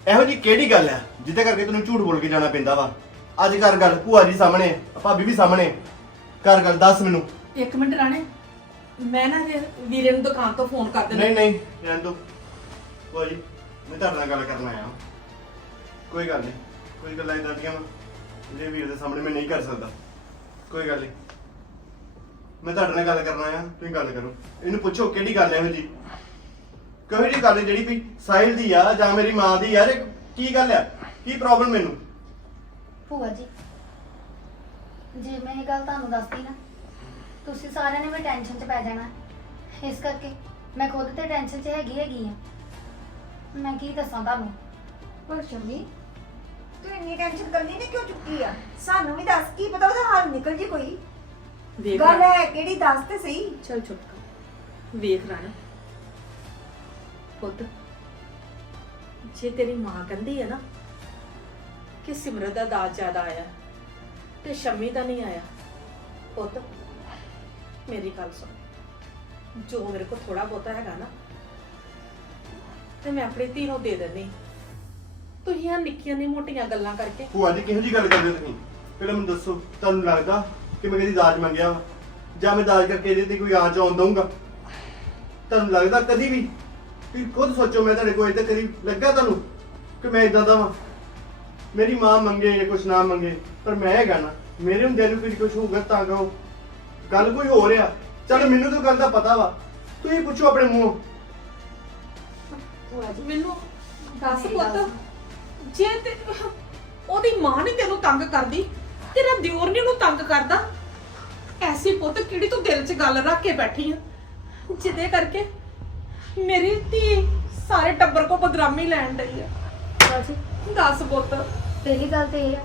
ਇਹੋ ਜੀ ਕਿਹੜੀ ਗੱਲ ਹੈ ਜਿੱਤੇ ਕਰਕੇ ਤੈਨੂੰ ਝੂਠ ਬੋਲ ਕੇ ਜਾਣਾ ਪੈਂਦਾ ਵਾ? ਅੱਜ ਕਰ ਗੱਲ ਭੂਆ ਜੀ ਸਾਹਮਣੇ ਭਾਬੀ ਵੀ ਸਾਹਮਣੇ ਕਰ ਗੱਲ ਦੱਸ ਮੈਨੂੰ।
ਇੱਕ ਮਿੰਟ ਰਾਣੇ ਮੈਂ ਨਾ ਜੇ ਵੀਰੇ ਨੂੰ ਦੁਕਾਨ ਤੋਂ ਫੋਨ ਕਰ ਦੇਣਾ
ਨਹੀਂ ਨਹੀਂ ਰਹਿਣ ਦੋ। ਭੂਆ ਜੀ ਮੈਂ ਤੁਹਾਡੇ ਨਾਲ ਗੱਲ ਕਰਨ ਆਇਆ ਹਾਂ ਕੋਈ ਗੱਲ ਨਹੀਂ ਕੋਈ ਗੱਲਾਂ ਇਦਾਂ ਦੀਆਂ ਵਾ ਜਿਹੜੇ ਵੀਰ ਦੇ ਸਾਹਮਣੇ ਮੈਂ ਨਹੀਂ ਕਰ ਸਕਦਾ। ਕੋਈ ਗੱਲ ਨਹੀਂ। ਮੈਂ ਤੁਹਾਡੇ ਨਾਲ ਗੱਲ ਕਰਨ ਆਇਆ ਤੁਸੀਂ ਗੱਲ ਕਰੋ। ਇਹਨੂੰ ਪੁੱਛੋ ਕਿਹੜੀ ਗੱਲ ਹੈ ਇਹੋ ਜੀ ਕੋਈ ਜਿਹੜੀ ਗੱਲ ਜਿਹੜੀ ਵੀ ਸਾਹਿਲ ਦੀ ਆ ਜਾਂ ਮੇਰੀ ਮਾਂ ਦੀ ਯਾਰ ਇਹ ਕੀ ਗੱਲ ਆ? ਕੀ ਪ੍ਰੋਬਲਮ ਮੈਨੂੰ?
ਭੂਆ ਜੀ ਜੇ ਮੈਂ ਇਹ ਗੱਲ ਤੁਹਾਨੂੰ ਦੱਸਦੀ ਨਾ ਤੁਸੀਂ ਸਾਰਿਆਂ ਨੇ ਵੀ ਟੈਨਸ਼ਨ 'ਚ ਪੈ ਜਾਣਾ। ਇਸ ਕਰਕੇ ਮੈਂ ਖੁਦ ਤੇ ਟੈਨਸ਼ਨ 'ਚ ਹੈਗੀ ਹੈਗੀ ਆ। ਮੈਂ ਕੀ ਦੱਸਾਂ ਤੁਹਾਨੂੰ?
ਪਰ ਸ਼ੰਮੀ ਤੂੰ ਇੰਨੀ ਟੈਨਸ਼ਨ ਕਰਨੀ ਨੇ ਕਿਉਂ ਚੁੱਕੀ ਆ? ਸਾਨੂੰ ਵੀ ਦੱਸ ਕੀ ਪਤਾ ਉਹਦਾ ਹੱਲ ਨਿਕਲ ਜੇ ਕੋਈ।
ਵੇਖ
ਗੱਲ ਹੈ ਕਿਹੜੀ ਦੱਸ ਤੇ ਸਹੀ?
ਚਲ ਚੁੱਪ ਕਰ। ਵੇਖ ਰਾਣੇ ਪੁੱਤ। ਜੇ ਤੇਰੀ ਮਾਂ ਕਹਿੰਦੀ ਹੈ ਨਾ ਕਿ ਸਿਮਰਤ ਦਾ ਦਾਜ ਜ਼ਿਆਦਾ ਆਇਆ ਤੇ ਸ਼ਮੀ ਦਾ ਨਹੀਂ ਆਇਆ, ਪੁੱਤ, ਮੇਰੀ ਗੱਲ ਸੁਣ। ਜੋ ਮੇਰੇ ਕੋਲ ਥੋੜਾ ਬਹੁਤਾ ਹੈਗਾ ਨਾ, ਤੇ ਮੈਂ ਆਪਣੀ ਧੀ ਨੂੰ ਦੇ ਦਿੰਦੀ। ਤੁਸੀਂ ਆ ਨਿੱਕੀਆਂ ਨੀ ਮੋਟੀਆਂ ਗੱਲਾਂ ਕਰਕੇ।
ਭੂਆ ਜੀ, ਕਿਹੋ ਜੀ ਗੱਲ ਕਰਦੇ ਹੋ ਤੁਸੀਂ? ਪਹਿਲਾਂ ਮੈਨੂੰ ਦੱਸੋ, ਤੁਹਾਨੂੰ ਲੱਗਦਾ ਕਿ ਮੈਂ ਕਦੀ ਦਾਜ ਮੰਗਿਆ ਵਾ? ਜਾਂ ਮੈਂ ਦਾਜ ਕਰਕੇ ਇਹਦੇ ਤੇ ਕੋਈ ਆਂਚ ਆਉਣ ਦਊਂਗਾ? ਤੁਹਾਨੂੰ ਲੱਗਦਾ ਕਦੀ ਵੀ ਵੀ ਖੁਦ ਸੋਚੋ ਮੈਂ ਤੁਹਾਡੇ ਕੋਲ ਇੱਥੇ ਕਦੀ ਲੱਗਾ ਤੁਹਾਨੂੰ ਕਿ ਮੈਂ ਇਦਾਂ ਦਾ ਵਾਂ? ਮੇਰੀ ਮਾਂ ਮੰਗੇ ਜਾਂ ਕੁਛ ਨਾ ਮੰਗੇ ਪਰ ਮੈਂ ਹੈਗਾ ਨਾ ਮੇਰੇ ਹੁੰਦਿਆਂ ਨੂੰ ਕੁਝ ਕੁਝ ਹੋਊਗਾ ਤਾਂ ਕਹੋ। ਗੱਲ ਕੋਈ ਹੋ ਰਿਹਾ? ਚਲ ਮੈਨੂੰ ਤਾਂ ਗੱਲ ਦਾ ਪਤਾ ਵਾ। ਤੁਸੀਂ ਪੁੱਛੋ ਆਪਣੇ ਮੂੰਹੋਂ।
ਭੂਆ ਜੀ
ਮੈਨੂੰ ਦੱਸ
ਮੇਰੀ ਗੱਲ
ਪੁੱਤ ਜੇ ਤੇ ਉਹਦੀ ਮਾਂ ਨਹੀਂ ਤੈਨੂੰ ਤੰਗ ਕਰਦੀ ਤੇਰਾ ਦਿਓਰ ਨਹੀਂ ਉਹਨੂੰ ਤੰਗ ਕਰਦਾ। ਐਸੀ ਪੁੱਤ ਕਿਹੜੀ ਤੂੰ ਦਿਲ 'ਚ ਗੱਲ ਰੱਖ ਕੇ ਬੈਠੀ ਆ? ਜਿਹਦੇ ਕਰਕੇ ਮੇਰੀ ਧੀ ਸਾਰੇ ਟੱਬਰ ਕੋ ਬਦਨਾਮੀ ਲੈਣ ਡਈ ਆ।
ਭੂਆ ਜੀ
ਦੱਸ ਪੁੱਤ।
ਪਹਿਲੀ ਗੱਲ ਤੇ ਇਹ ਆ।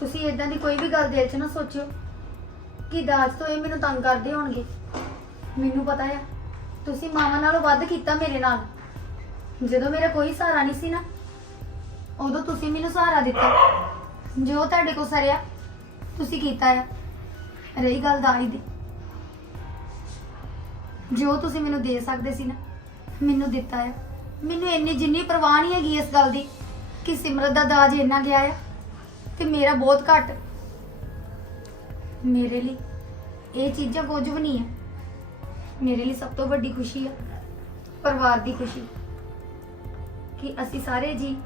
ਤੁਸੀਂ ਇਦਾਂ ਦੀ ਕੋਈ ਵੀ ਗੱਲ ਦਿਲ 'ਚ ਨਾ ਸੋਚਿਓ। ਕਿ ਦਾਜ ਤੋਂ ਇਹ ਮੈਨੂੰ ਤੰਗ ਕਰਦੇ ਹੋਣਗੇ। ਮੈਨੂੰ ਪਤਾ ਆ ਤੁਸੀਂ ਮਾਵਾਂ ਨਾਲੋਂ ਵੱਧ ਕੀਤਾ ਮੇਰੇ ਨਾਲ। ਜਦੋਂ ਮੇਰਾ ਕੋਈ ਸਹਾਰਾ ਨਹੀਂ ਸੀ ਨਾ ਉਦੋਂ ਤੁਸੀਂ ਮੈਨੂੰ ਸਹਾਰਾ ਦਿੱਤਾ। ਜੋ ਤੁਹਾਡੇ ਕੋਲ ਸਰਿਆ ਤੁਸੀਂ ਕੀਤਾ ਆ। ਰਹੀ ਗੱਲ ਦਾਜ ਦੀ। ਜੋ ਤੁਸੀਂ ਮੈਨੂੰ ਦੇ ਸਕਦੇ ਸੀ ਨਾ, ਮੈਨੂੰ ਦਿੱਤਾ ਆ। ਮੈਨੂੰ ਇੰਨੀ ਜਿੰਨੀ ਪਰਵਾਹ ਨਹੀਂ ਹੈਗੀ ਇਸ ਗੱਲ ਦੀ ਕਿ ਸਿਮਰਤ ਦਾ ਦਾਜ ਇੰਨਾ ਗਿਆ ਆ ਤੇ ਮੇਰਾ ਬਹੁਤ ਘੱਟ। ਮੇਰੇ ਲਈ ਇਹ ਚੀਜ਼ਾਂ ਕੁਝ ਵੀ ਨਹੀਂ ਹੈ ਮੇਰੇ ਲਈ ਸਭ ਤੋਂ ਵੱਡੀ ਖੁਸ਼ੀ ਆ, ਪਰਿਵਾਰ ਦੀ ਖੁਸ਼ੀ, ਕਿ ਅਸੀਂ ਸਾਰੇ ਜੀ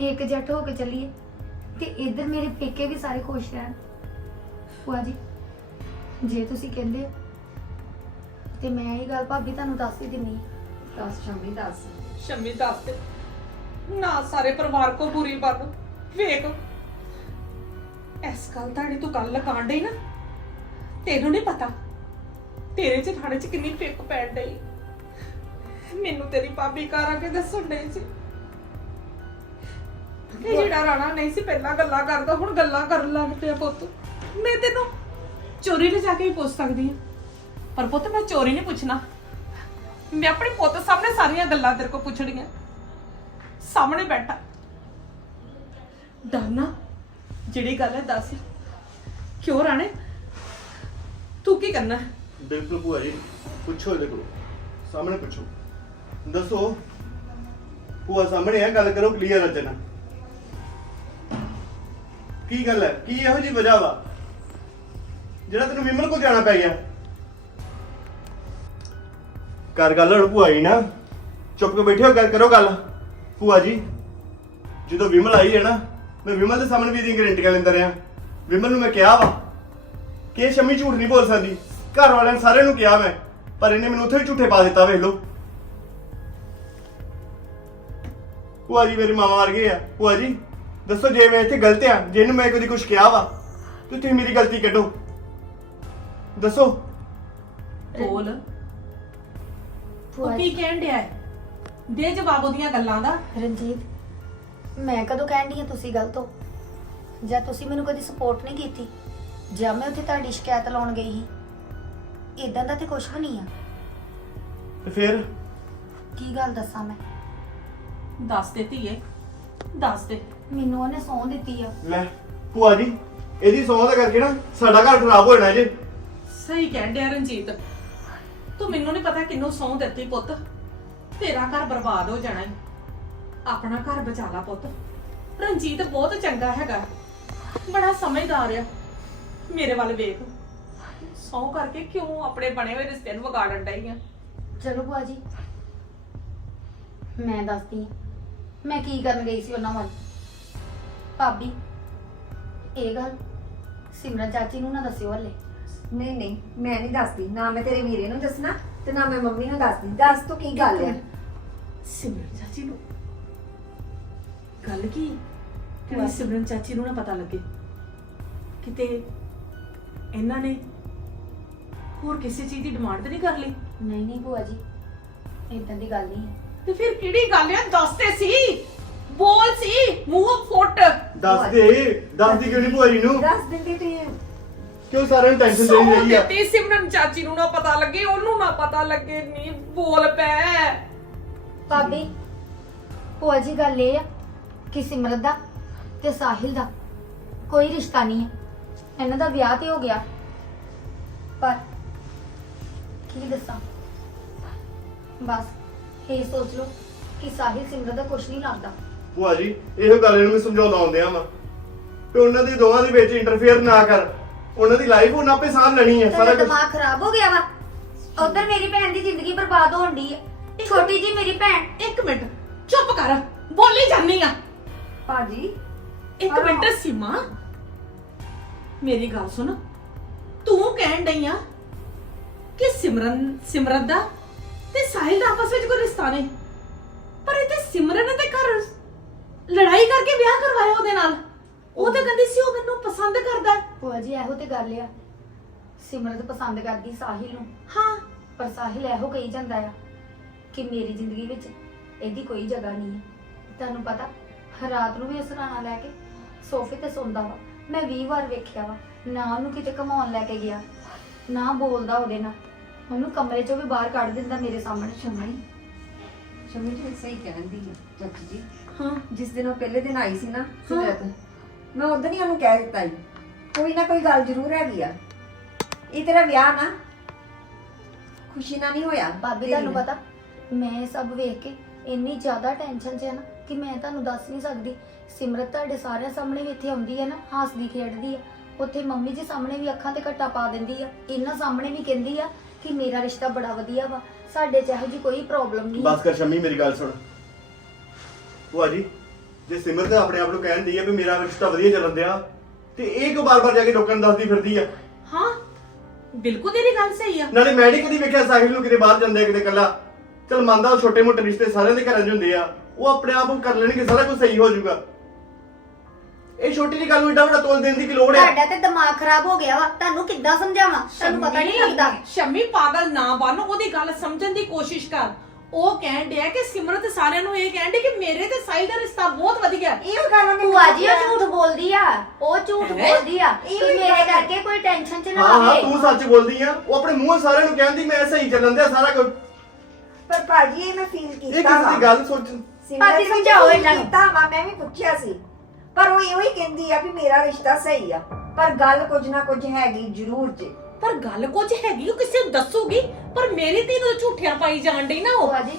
ਇੱਕ ਜੱਟ ਹੋ ਕੇ ਚੱਲੀਏ ਤੇ ਇੱਧਰ ਮੇਰੇ ਪੇਕੇ ਵੀ ਸਾਰੇ ਖੁਸ਼ ਰਹਿਣ। ਭੂਆ ਜੀ, ਜੇ ਤੁਸੀਂ ਕਹਿੰਦੇ ਹੋ ਤੇ ਮੈਂ ਇਹ ਗੱਲ ਭਾਬੀ ਤੁਹਾਨੂੰ ਦੱਸ ਹੀ ਦਿੰਨੀ
ਦੱਸ ਸ਼ੰਮੀ ਦੱਸ।
ਸ਼ਮੀ ਦੱਸ ਦੇ ਨਾ ਸਾਰੇ ਪਰਿਵਾਰ ਕੋ ਬੁਰੀ ਬਣ। ਵੇਖ। ਇਸ ਗੱਲ ਤੁਹਾਡੀ ਤੂੰ ਗੱਲ ਲਗਾਣ ਡਈ ਨਾ ਤੈਨੂੰ ਨਹੀਂ ਪਤਾ। ਤੇਰੇ ਚ ਥਾਣੇ ਚ ਕਿੰਨੀ ਫਿੱਕ ਪੈਣ ਡਈ। ਮੈਨੂੰ ਤੇਰੀ ਭਾਬੀ ਘਰ ਆ ਕੇ ਦੱਸਣ ਡਈ ਸੀ। ਇਹ ਜਿਹੜਾ ਰਾਣਾ ਨਹੀਂ ਸੀ ਪਹਿਲਾਂ ਗੱਲਾਂ ਕਰਦਾ ਹੁਣ ਗੱਲਾਂ ਕਰਨ ਲੱਗ ਪਿਆ ਪੁੱਤ। ਮੈਂ ਤੈਨੂੰ ਚੋਰੀ ਲੈ ਜਾ ਕੇ ਵੀ ਪੁੱਛ ਸਕਦੀ ਹਾਂ। ਪਰ ਪੁੱਤ, ਮੈਂ ਚੋਰੀ ਨਹੀਂ ਪੁੱਛਣਾ। ਮੈਂ ਆਪਣੇ ਪੁੱਤ ਸਾਹਮਣੇ ਸਾਰੀਆਂ ਗੱਲਾਂ ਤੇਰੇ ਕੋਲ ਪੁੱਛਣੀਆਂ ਸਾਹਮਣੇ ਬੈਠਾ। ਡਰਨਾ ਜਿਹੜੀ ਗੱਲ ਹੈ ਦੱਸ। ਕਿਉਂ ਰਾਣੇ? ਤੂੰ ਕੀ ਕਰਨਾ ਹੈ?
ਬਿਲਕੁਲ ਭੂਆ ਜੀ, ਪੁੱਛੋ ਇਹਦੇ ਕੋਲ। ਸਾਹਮਣੇ ਪੁੱਛੋ। ਦੱਸੋ, ਭੂਆ ਸਾਹਮਣੇ ਆ, ਗੱਲ ਕਰੋ, ਕਲੀਅਰ ਅਰਜਨ ਕੀ ਗੱਲ ਹੈ? ਕੀ ਇਹੋ ਜੀ ਵਜ੍ਹਾ ਵਾ? ਜਿਹੜਾ ਤੈਨੂੰ ਵਿਮਲ ਕੋਲ ਜਾਣਾ ਪੈ ਗਿਆ? ਕਰ ਗੱਲ ਹੁਣ ਭੂਆ ਹੀ ਨਾ ਚੁੱਪ ਕੇ ਬੈਠੇ ਹੋ, ਗੱਲ ਕਰੋ ਗੱਲ। ਭੂਆ ਜੀ, ਜਦੋਂ ਵਿਮਲ ਆਈ ਹੈ ਨਾ, ਮੈਂ ਵਿਮਲ ਦੇ ਸਾਹਮਣੇ ਵੀ ਇਹਦੀ ਗਰੰਟੀਆਂ ਲੈਂਦਾ ਰਿਹਾ। ਵਿਮਲ ਨੂੰ ਮੈਂ ਕਿਹਾ ਵਾ ਕਿ ਇਹ ਸ਼ਮੀ ਝੂਠ ਨਹੀਂ ਬੋਲ ਸਕਦੀ। ਘਰ ਵਾਲਿਆਂ ਨੇ ਸਾਰਿਆਂ ਨੂੰ ਕਿਹਾ ਮੈਂ, ਪਰ ਇਹਨੇ ਮੈਨੂੰ ਉੱਥੇ ਵੀ ਝੂਠੇ ਪਾ ਦਿੱਤਾ, ਵੇਖ ਲਓ। ਭੂਆ ਜੀ, ਮੇਰੀ ਮਾਮਾ ਵਰਗੇ ਆ। ਭੂਆ ਜੀ, ਦੱਸੋ ਜੇ ਮੈਂ ਇੱਥੇ ਗਲਤ ਆ, ਜੇ ਇਹਨੂੰ ਮੈਂ ਕਦੀ ਕੁਝ ਕਿਹਾ ਵਾ ਤੇ ਤੁਸੀਂ ਮੇਰੀ ਗਲਤੀ ਕੱਢੋ। ਦੱਸੋ।
ਬੋਲ। ਉਹ ਕੀ ਕਹਿਣ ਡਿਆ ਹੈ ਦੇ ਜਵਾਬ ਉਹਦੀਆਂ ਗੱਲਾਂ ਦਾ।
ਰਣਜੀਤ ਮੈਂ ਕਦੋਂ ਕਹਿਣ ਡਈ ਆ ਤੁਸੀਂ ਗਲਤ ਹੋ ਜਾਂ ਤੁਸੀਂ ਮੈਨੂੰ ਕਦੀ ਸਪੋਰਟ ਨਹੀਂ ਕੀਤੀ? ਜਾਂ ਮੈਂ ਉੱਥੇ ਤੁਹਾਡੀ ਸ਼ਿਕਾਇਤ ਲਾਉਣ ਗਈ ਸੀ? ਇਦਾਂ ਦਾ ਤੇ ਕੁਝ ਵੀ ਨਹੀਂ ਆ।
ਤੇ ਫਿਰ?
ਕੀ ਗੱਲ ਦੱਸਾਂ ਮੈਂ?
ਦੱਸ ਦੇ ਧੀਏ ਦੱਸ ਦੇ।
ਮੈਨੂੰ ਉਹਨੇ ਸੌਂ ਦਿੱਤੀ ਆ।
ਲੈ ਭੂਆ ਜੀ ਇਹਦੀ ਸੌਂ ਦਾ ਕਰਕੇ ਨਾ ਸਾਡਾ ਘਰ ਖਰਾਬ ਹੋ ਜਾਣਾ ਜੇ।
ਸਹੀ ਕਹਿਣ ਡਿਆ ਰਣਜੀਤ। ਤੂੰ ਮੈਨੂੰ ਨਹੀਂ ਪਤਾ ਕਿੰਨੂੰ ਸੌਂ ਦਿੱਤੀ ਪੁੱਤ। ਤੇਰਾ ਘਰ ਬਰਬਾਦ ਹੋ ਜਾਣਾ ਈ। ਆਪਣਾ ਘਰ ਬਚਾ ਲਾ ਪੁੱਤ। ਰਣਜੀਤ ਬਹੁਤ ਚੰਗਾ ਹੈਗਾ। ਬੜਾ ਸਮਝਦਾਰ ਆ। ਮੇਰੇ ਵੱਲ ਵੇਖ। ਸੌਂ ਕਰਕੇ ਕਿਉਂ ਆਪਣੇ ਬਣੇ ਹੋਏ ਰਿਸ਼ਤੇ ਨੂੰ ਵਿਗਾੜਨ ਡਈ ਆ?
ਚਲੋ ਭੂਆ ਜੀ। ਮੈਂ ਦੱਸਦੀ ਹਾਂ। ਮੈਂ ਕੀ ਕਰਨ ਗਈ ਸੀ ਉਹਨਾਂ ਵੱਲ? ਭਾਬੀ, ਇਹ ਗੱਲ ਸਿਮਰਨ ਚਾਚੀ ਨੂੰ ਨਾ ਦੱਸਿਓ ਹਲੇ।
ਨਹੀਂ ਨਹੀਂ ਮੈਂ ਨਹੀਂ ਦੱਸਦੀ। ਨਾ ਮੈਂ ਤੇਰੇ ਵੀਰੇ ਨੂੰ ਦੱਸਣਾ ਤੇ ਨਾ ਮੈਂ ਮੰਮੀ ਨੂੰ ਦੱਸਦੀ। ਦੱਸ ਤੂੰ ਕੀ ਗੱਲ ਹੈ
ਸਿਮਰਨ ਚਾਚੀ ਨੂੰ। ਗੱਲ ਕੀ? ਕਿ ਸਿਮਰਨ ਚਾਚੀ ਨੂੰ ਨਾ ਪਤਾ ਲੱਗੇ? ਕਿਤੇ ਇਹਨਾਂ ਨੇ ਹੋਰ ਕਿਸੇ ਚੀਜ਼ ਦੀ ਡਿਮਾਂਡ ਤੇ ਨਹੀਂ ਕਰ ਲਈ?
ਨਹੀਂ ਨਹੀਂ ਭੂਆ ਜੀ ਇਦਾਂ ਦੀ ਗੱਲ ਨਹੀਂ ਹੈ।
ਤੇ ਫਿਰ ਕਿਹੜੀ ਗੱਲ ਆ? ਦੱਸਦੇ ਸੀ ਬੋਲ ਸੀ ਮੂੰਹ ਫੁੱਟ।
ਦੱਸ ਦੇ। ਦੱਸ ਦੀ ਕਿਉਂ ਨਹੀਂ ਭੂਆ ਜੀ ਨੂੰ?
ਦੱਸ ਦਿੰਦੀ ਤੇ
ਕਿਉਂ ਸਾਰਿਆਂ ਨੂੰ ਟੈਨਸ਼ਨ ਦੇਈ ਰਹੀ ਆ
ਦਿੱਤੀ ਸਿਮਰਨ ਚਾਚੀ ਨੂੰ ਨਾ ਪਤਾ ਲੱਗੇ ਉਹਨੂੰ ਨਾ ਪਤਾ ਲੱਗੇ ਨਹੀਂ ਬੋਲ ਪੈ।
ਭਾਬੀ ਭੂਆ ਜੀ ਗੱਲ ਇਹ ਆ ਕਿ ਸਿਮਰਤ ਦਾ ਤੇ ਸਾਹਿਲ ਦਾ ਕੋਈ ਰਿਸ਼ਤਾ ਨਹੀਂ ਹੈ। ਇਹਨਾਂ ਦਾ ਵਿਆਹ ਤੇ ਹੋ ਗਿਆ। ਪਰ ਕੀ ਦੱਸਾਂ? ਬਸ ਇਹ ਸੋਚ ਲਓ ਕਿ ਸਾਹਿਲ ਸਿਮਰਤ ਦਾ ਕੁਝ ਨਹੀਂ ਲੱਗਦਾ।
ਭੂਆ ਜੀ ਇਹੋ ਗੱਲ ਇਹਨੂੰ ਮੈਂ ਸਮਝਾਉਂਦਾ ਆਉਂਦਿਆ ਵਾਂ ਕਿ ਉਹਨਾਂ ਦੀ ਦੋਵਾਂ ਦੇ ਵਿੱਚ ਇੰਟਰਫੇਅਰ ਨਾ ਕਰ। ਉਹਨਾਂ ਦੀ ਲਾਈਫ ਉਹਨਾਂ ਆਪੇ ਸਾਂਭ ਲੈਣੀ ਹੈ ਸਾਰਾ
ਤੇਰਾ
ਕੁਝ
ਦਿਮਾਗ ਖਰਾਬ ਹੋ ਗਿਆ ਵਾ। ਉਧਰ ਮੇਰੀ ਭੈਣ ਦੀ ਜ਼ਿੰਦਗੀ ਬਰਬਾਦ ਹੋਣ ਦੀ ਹੈ ਛੋਟੀ ਜੀ ਮੇਰੀ ਭੈਣ।
ਇੱਕ ਮਿੰਟ ਚੁੱਪ ਕਰ। ਬੋਲੀ ਜਾਨੀ ਆ।
ਭਾਜੀ।
ਇੱਕ
ਹਾਂ।
ਮਿੰਟ ਸੀਮਾ। ਮੇਰੀ ਗੱਲ ਸੁਣ। ਤੂੰ ਕਹਿਣ ਡਈ ਆ ਕਿ ਸਿਮਰਨ ਸਿਮਰਤ ਦਾ ਤੇ ਸਾਹਿਲ ਦਾ ਆਪਸ ਵਿੱਚ ਕੋਈ ਰਿਸ਼ਤਾ ਨਹੀਂ। ਪਰ ਇਹ ਤੇ ਸਿਮਰਨ ਦੇ ਘਰ ਲੜਾਈ ਕਰਕੇ ਵਿਆਹ ਕਰਵਾਇਆ ਉਹਦੇ ਨਾਲ। ਉਹ ਤਾਂ ਕਹਿੰਦੀ ਸੀ ਉਹ ਮੈਨੂੰ ਪਸੰਦ ਕਰਦਾ। ਹੈ।
ਭੂਆ ਜੀ ਇਹੋ ਤੇ ਗੱਲ ਆ। ਸਿਮਰਤ ਪਸੰਦ ਕਰਦੀ ਸਾਹਿਲ ਨੂੰ।
ਹਾਂ।
ਪਰ ਸਾਹਿਲ ਇਹੋ ਕਹੀ ਜਾਂਦਾ ਆ ਕਿ ਮੇਰੀ ਜ਼ਿੰਦਗੀ ਵਿੱਚ ਇਹਦੀ ਕੋਈ ਜਗ੍ਹਾ ਨਹੀਂ ਹੈ। ਤੁਹਾਨੂੰ ਪਤਾ ਰਾਤ ਨੂੰ ਵੀ ਉਹ ਸਰਾਣਾ ਲੈ ਕੇ ਸੋਫੇ ਤੇ ਸੌਂਦਾ ਵਾ। ਮੈਂ 20 ਵਾਰ ਵੇਖਿਆ ਵਾ ਨਾ ਉਹਨੂੰ ਕਿਤੇ ਘਮਾਉਣ ਲੈ ਕੇ ਗਿਆ ਨਾ ਬੋਲਦਾ ਉਹਦੇ ਨਾਲ। ਉਹਨੂੰ ਕਮਰੇ ਚੋਂ ਵੀ ਬਾਹਰ ਕੱਢ ਦਿੰਦਾ ਮੇਰੇ ਸਾਹਮਣੇ।
ਸ਼ਮੀ ਸ਼ਮੀ ਜੀ ਸਹੀ ਕਹਿੰਦੀ ਹੈ ਚਾਚੀ ਜੀ।
ਹਾਂ।
ਜਿਸ ਦਿਨ ਉਹ ਪਹਿਲੇ ਦਿਨ ਆਈ ਸੀ ਨਾ ਸਿਮਰਤ ਮੈਂ ਉਦੋਂ ਹੀ ਉਹਨੂੰ ਕਹਿ ਦਿੱਤਾ ਸੀ ਕੋਈ ਨਾ ਕੋਈ ਗੱਲ ਜ਼ਰੂਰ ਹੈਗੀ ਆ। ਇਹ ਤੇਰਾ ਵਿਆਹ ਨਾ ਖੁਸ਼ੀ ਨਾਲ ਨਹੀਂ ਹੋਇਆ
ਭਾਬੀ
ਤੇਰੀ
ਤੁਹਾਨੂੰ
ਨਾਲ।
ਪਤਾ ਮੈਂ ਸਭ ਵੇਖ ਕੇ ਇੰਨੀ ਜ਼ਿਆਦਾ ਟੈਨਸ਼ਨ 'ਚ ਹੈ ਨਾ ਕਿ ਮੈਂ ਤੁਹਾਨੂੰ ਦੱਸ ਨਹੀਂ ਸਕਦੀ। ਸਿਮਰਤ ਤੁਹਾਡੇ ਸਾਰਿਆਂ ਸਾਹਮਣੇ ਵੀ ਇੱਥੇ ਆਉਂਦੀ ਹੈ ਨਾ ਹੱਸਦੀ ਖੇਡਦੀ ਹੈ ਉੱਥੇ ਮੰਮੀ ਜੀ ਸਾਹਮਣੇ ਵੀ ਅੱਖਾਂ ਤੇ ਘੱਟਾ ਪਾ ਦਿੰਦੀ ਆ। ਇਹਨਾਂ ਸਾਹਮਣੇ ਵੀ ਕਹਿੰਦੀ ਆ ਕਿ ਮੇਰਾ ਰਿਸ਼ਤਾ ਬੜਾ ਵਧੀਆ ਵਾ। ਸਾਡੇ 'ਚ ਇਹੋ ਜੀ ਕੋਈ ਪ੍ਰੋਬਲਮ ਨਹੀਂ
ਬਸ ਕਰ ਸ਼ਮੀ ਮੇਰੀ ਗੱਲ ਸੁਣ। ਭੂਆ ਜੀ ਜੇ ਸਿਮਰਤ ਆਪਣੇ ਆਪ ਨੂੰ ਕਹਿੰਦੀ ਆ ਵੀ ਮੇਰਾ ਰਿਸ਼ਤਾ ਵਧੀਆ ਚੱਲਣ ਦਿਆ ਤੇ ਇਹ ਕਿਉਂ ਬਾਰ-ਬਾਰ ਜਾ ਕੇ ਲੋਕਾਂ ਨੂੰ ਦੱਸਦੀ ਫਿਰਦੀ ਆ?
ਹਾਂ ਬਿਲਕੁਲ ਤੇਰੀ ਗੱਲ ਸਹੀ ਆ।
ਨਾਲੇ ਮੈਂ ਨੀ ਕਦੀ ਵੇਖਿਆ ਸਾਹਿਲ ਨੂੰ ਕਿਤੇ ਬਾਹਰ ਜਾਂਦੇ ਕਿਤੇ ਇਕੱਲਾ। ਚਲ ਮੰਨਦਾ ਉਹ ਛੋਟੇ ਮੋਟੇ ਰਿਸ਼ਤੇ ਸਾਰਿਆਂ ਦੇ ਘਰਾਂ 'ਚ ਹੁੰਦੇ ਆ ਉਹ ਆਪਣੇ ਆਪ ਨੂੰ ਕਰ ਲੈਣਗੇ ਸਾਰਾ ਕੁਝ ਸਹੀ ਹੋ ਜਾਊਗਾ। ਇਹ ਛੋਟੀ ਜਿਹੀ ਗੱਲ ਨੂੰ ਏਡਾ ਵੱਡਾ ਤੋਲ ਦੇਣ ਦੀ ਕੀ ਲੋੜ ਹੈ
ਤੁਹਾਡਾ ਤੇ ਦਿਮਾਗ ਖਰਾਬ ਹੋ ਗਿਆ ਵਾ ਤੁਹਾਨੂੰ ਕਿੱਦਾਂ ਸਮਝਾਵਾਂ? ਤੁਹਾਨੂੰ ਪਤਾ ਨਹੀਂ
ਸ਼ੰਮੀ-
ਲੱਗਦਾ।
ਸ਼ੰਮੀ ਪਾਗਲ ਨਾ ਬਣ ਉਹਦੀ ਗੱਲ ਸਮਝਣ ਦੀ ਕੋਸ਼ਿਸ਼ ਕਰ। ਉਹ ਕਹਿਣ ਡਿਆ ਕਿ ਸਿਮਰਤ ਸਾਰਿਆਂ ਨੂੰ ਇਹ ਕਹਿਣ ਡਈ ਕਿ ਮੇਰੇ ਤੇ ਸਾਈ ਦਾ ਰਿਸ਼ਤਾ ਬਹੁਤ ਵਧੀਆ
ਇਹ ਗੱਲ ਉਹਨੇ
ਭੂਆ ਜੀ ਉਹ
ਮੈਨੂੰ
ਝੂਠ ਬੋਲਦੀ ਆ। ਉਹ ਝੂਠ
ਹੈਂ?
ਬੋਲਦੀ ਆ।
ਇਹ ਵੀ
ਮੇਰੇ
ਗੱਲ ਹੈ।
ਕਰਕੇ ਕੋਈ ਟੈਨਸ਼ਨ 'ਚ ਨਾ
ਹਾਂ ਹਾਂ
ਆਵੇ।
ਤੂੰ ਸੱਚ ਬੋਲਦੀ ਆ। ਉਹ ਆਪਣੇ ਮੂੰਹ ਸਾਰਿਆਂ ਨੂੰ ਕਹਿੰਦੀ ਮੈਂ ਸਹੀ ਚੱਲਣ ਦਿਆ ਸਾਰਾ ਕੁਝ।
ਪਰ ਭਾਜੀ ਇਹ ਮੈਂ ਫੀਲ
ਇਹ
ਕੀਤਾ
ਕਿਸੇ
ਵਾ।
ਦੀ ਗੱਲ ਸੋਚ
ਨੇ
ਸਮਝਾਓ
feel
ਇਹਨਾਂ ਨੂੰ।
ਕੀਤਾ ਵਾ ਮੈਂ ਵੀ ਪੁੱਛਿਆ ਸੀ। ਪਰ ਉਹ ਇਹੋ ਹੀ ਕਹਿੰਦੀ ਆ ਵੀ ਮੇਰਾ ਰਿਸ਼ਤਾ ਸਹੀ ਆ। ਪਰ ਗੱਲ ਕੁਝ ਨਾ ਕੁਝ ਹੈਗੀ ਜ਼ਰੂਰ ਜੇ।
ਪਰ ਗੱਲ ਕੁਝ ਹੈਗੀ ਉਹ ਕਿਸੇ ਨੂੰ ਦੱਸੂਗੀ? ਪਰ ਮੇਰੀ ਧੀ ਨੂੰ ਝੂਠਿਆਂ ਪਾਈ ਜਾਣ ਡਈ ਨਾ ਉਹ।
ਭੂਆ ਜੀ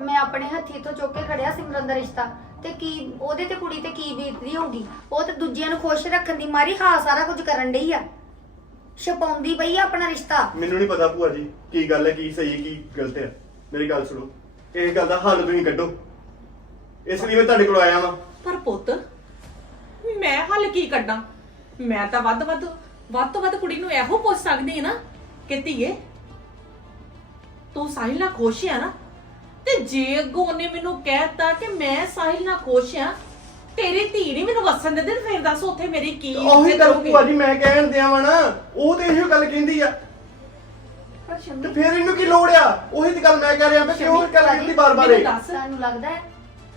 ਮੈਂ ਆਪਣੇ ਹੱਥੀ ਤੋਂ ਚੁੱਕ ਕੇ ਖੜਿਆ ਸਿਮਰਨ ਦਾ ਰਿਸ਼ਤਾ। ਤੇ ਕੀ ਉਹਦੇ ਤੇ ਕੁੜੀ ਤੇ ਕੀ ਬੀਤਦੀ ਹੋਊਗੀ? ਉਹ ਤੇ ਦੂਜਿਆਂ ਨੂੰ ਖੁਸ਼ ਰੱਖਣ ਦੀ ਮਾਰੀ ਹਾਂ ਸਾਰਾ ਕੁਝ ਕਰਨ ਡਈ ਆ। ਛਪਾਉਂਦੀ ਪਈ ਆ ਆਪਣਾ ਰਿਸ਼ਤਾ।
ਮੈਨੂੰ ਨਹੀਂ ਪਤਾ ਭੂਆ ਜੀ ਕੀ ਗੱਲ ਹੈ ਕੀ ਸਹੀ ਹੈ ਕੀ ਗਲਤ ਹੈ। ਮੇਰੀ ਗੱਲ ਸੁਣੋ। ਇਹ ਗੱਲ ਦਾ ਹੱਲ ਤੁਸੀਂ ਕੱਢੋ। ਇਸ ਲਈ ਮੈਂ ਤੁਹਾਡੇ ਕੋਲ ਆਇਆ ਵਾਂ।
ਪਰ ਪੁੱਤ ਮੈਂ ਹੱਲ ਕੀ ਕੱਢਾਂ? ਮੈਂ ਤਾਂ ਵੱਧ ਵੱਧ ਵੱਧ ਤੋਂ ਵੱਧ ਕੁੜੀ ਨੂੰ ਇਹੋ ਪੁੱਛ ਸਕਦੀ ਹਾਂ ਨਾ ਕਿ ਧੀਏ ਤੂੰ ਸਾਹਿਲ ਨਾਲ ਖੁਸ਼ ਆ ਨਾ? ਤੇ ਜੇ ਅੱਗੋਂ ਉਹਨੇ ਮੈਨੂੰ ਕਹਿਤਾ ਕਿ ਮੈਂ ਸਾਹਿਲ ਨਾਲ ਖੁਸ਼ ਆ ਤੇਰੀ ਧੀ ਨਹੀਂ ਮੈਨੂੰ ਵਸਣ ਦੇ ਫਿਰ ਦੱਸ ਉੱਥੇ ਮੇਰੀ ਕੀ
ਉਹੀ
ਇੱਜ਼ਤ
ਗੱਲ
ਹੋਊਗੀ?
ਭੂਆ ਜੀ ਮੈਂ ਕਹਿਣ ਦਿਆਂ ਵਾਂ ਨਾ ਉਹ ਤੇ ਇਹੋ ਗੱਲ ਕਹਿੰਦੀ ਆ।
ਪਰ
ਤੇ
ਸ਼ਮੀ
ਫਿਰ ਇਹਨੂੰ ਕੀ ਲੋੜ ਆ? ਉਹੀ ਤੇ ਗੱਲ ਮੈਂ ਕਹਿ ਰਿਹਾ ਮੈਂ ਕਿਉਂ ਇਹ ਗੱਲ ਕੀਤੀ ਬਾਰ-ਬਾਰ
ਮੈਨੂੰ
ਇਹ?
ਦੱਸ।
ਤੁਹਾਨੂੰ ਲੱਗਦਾ ਹੈ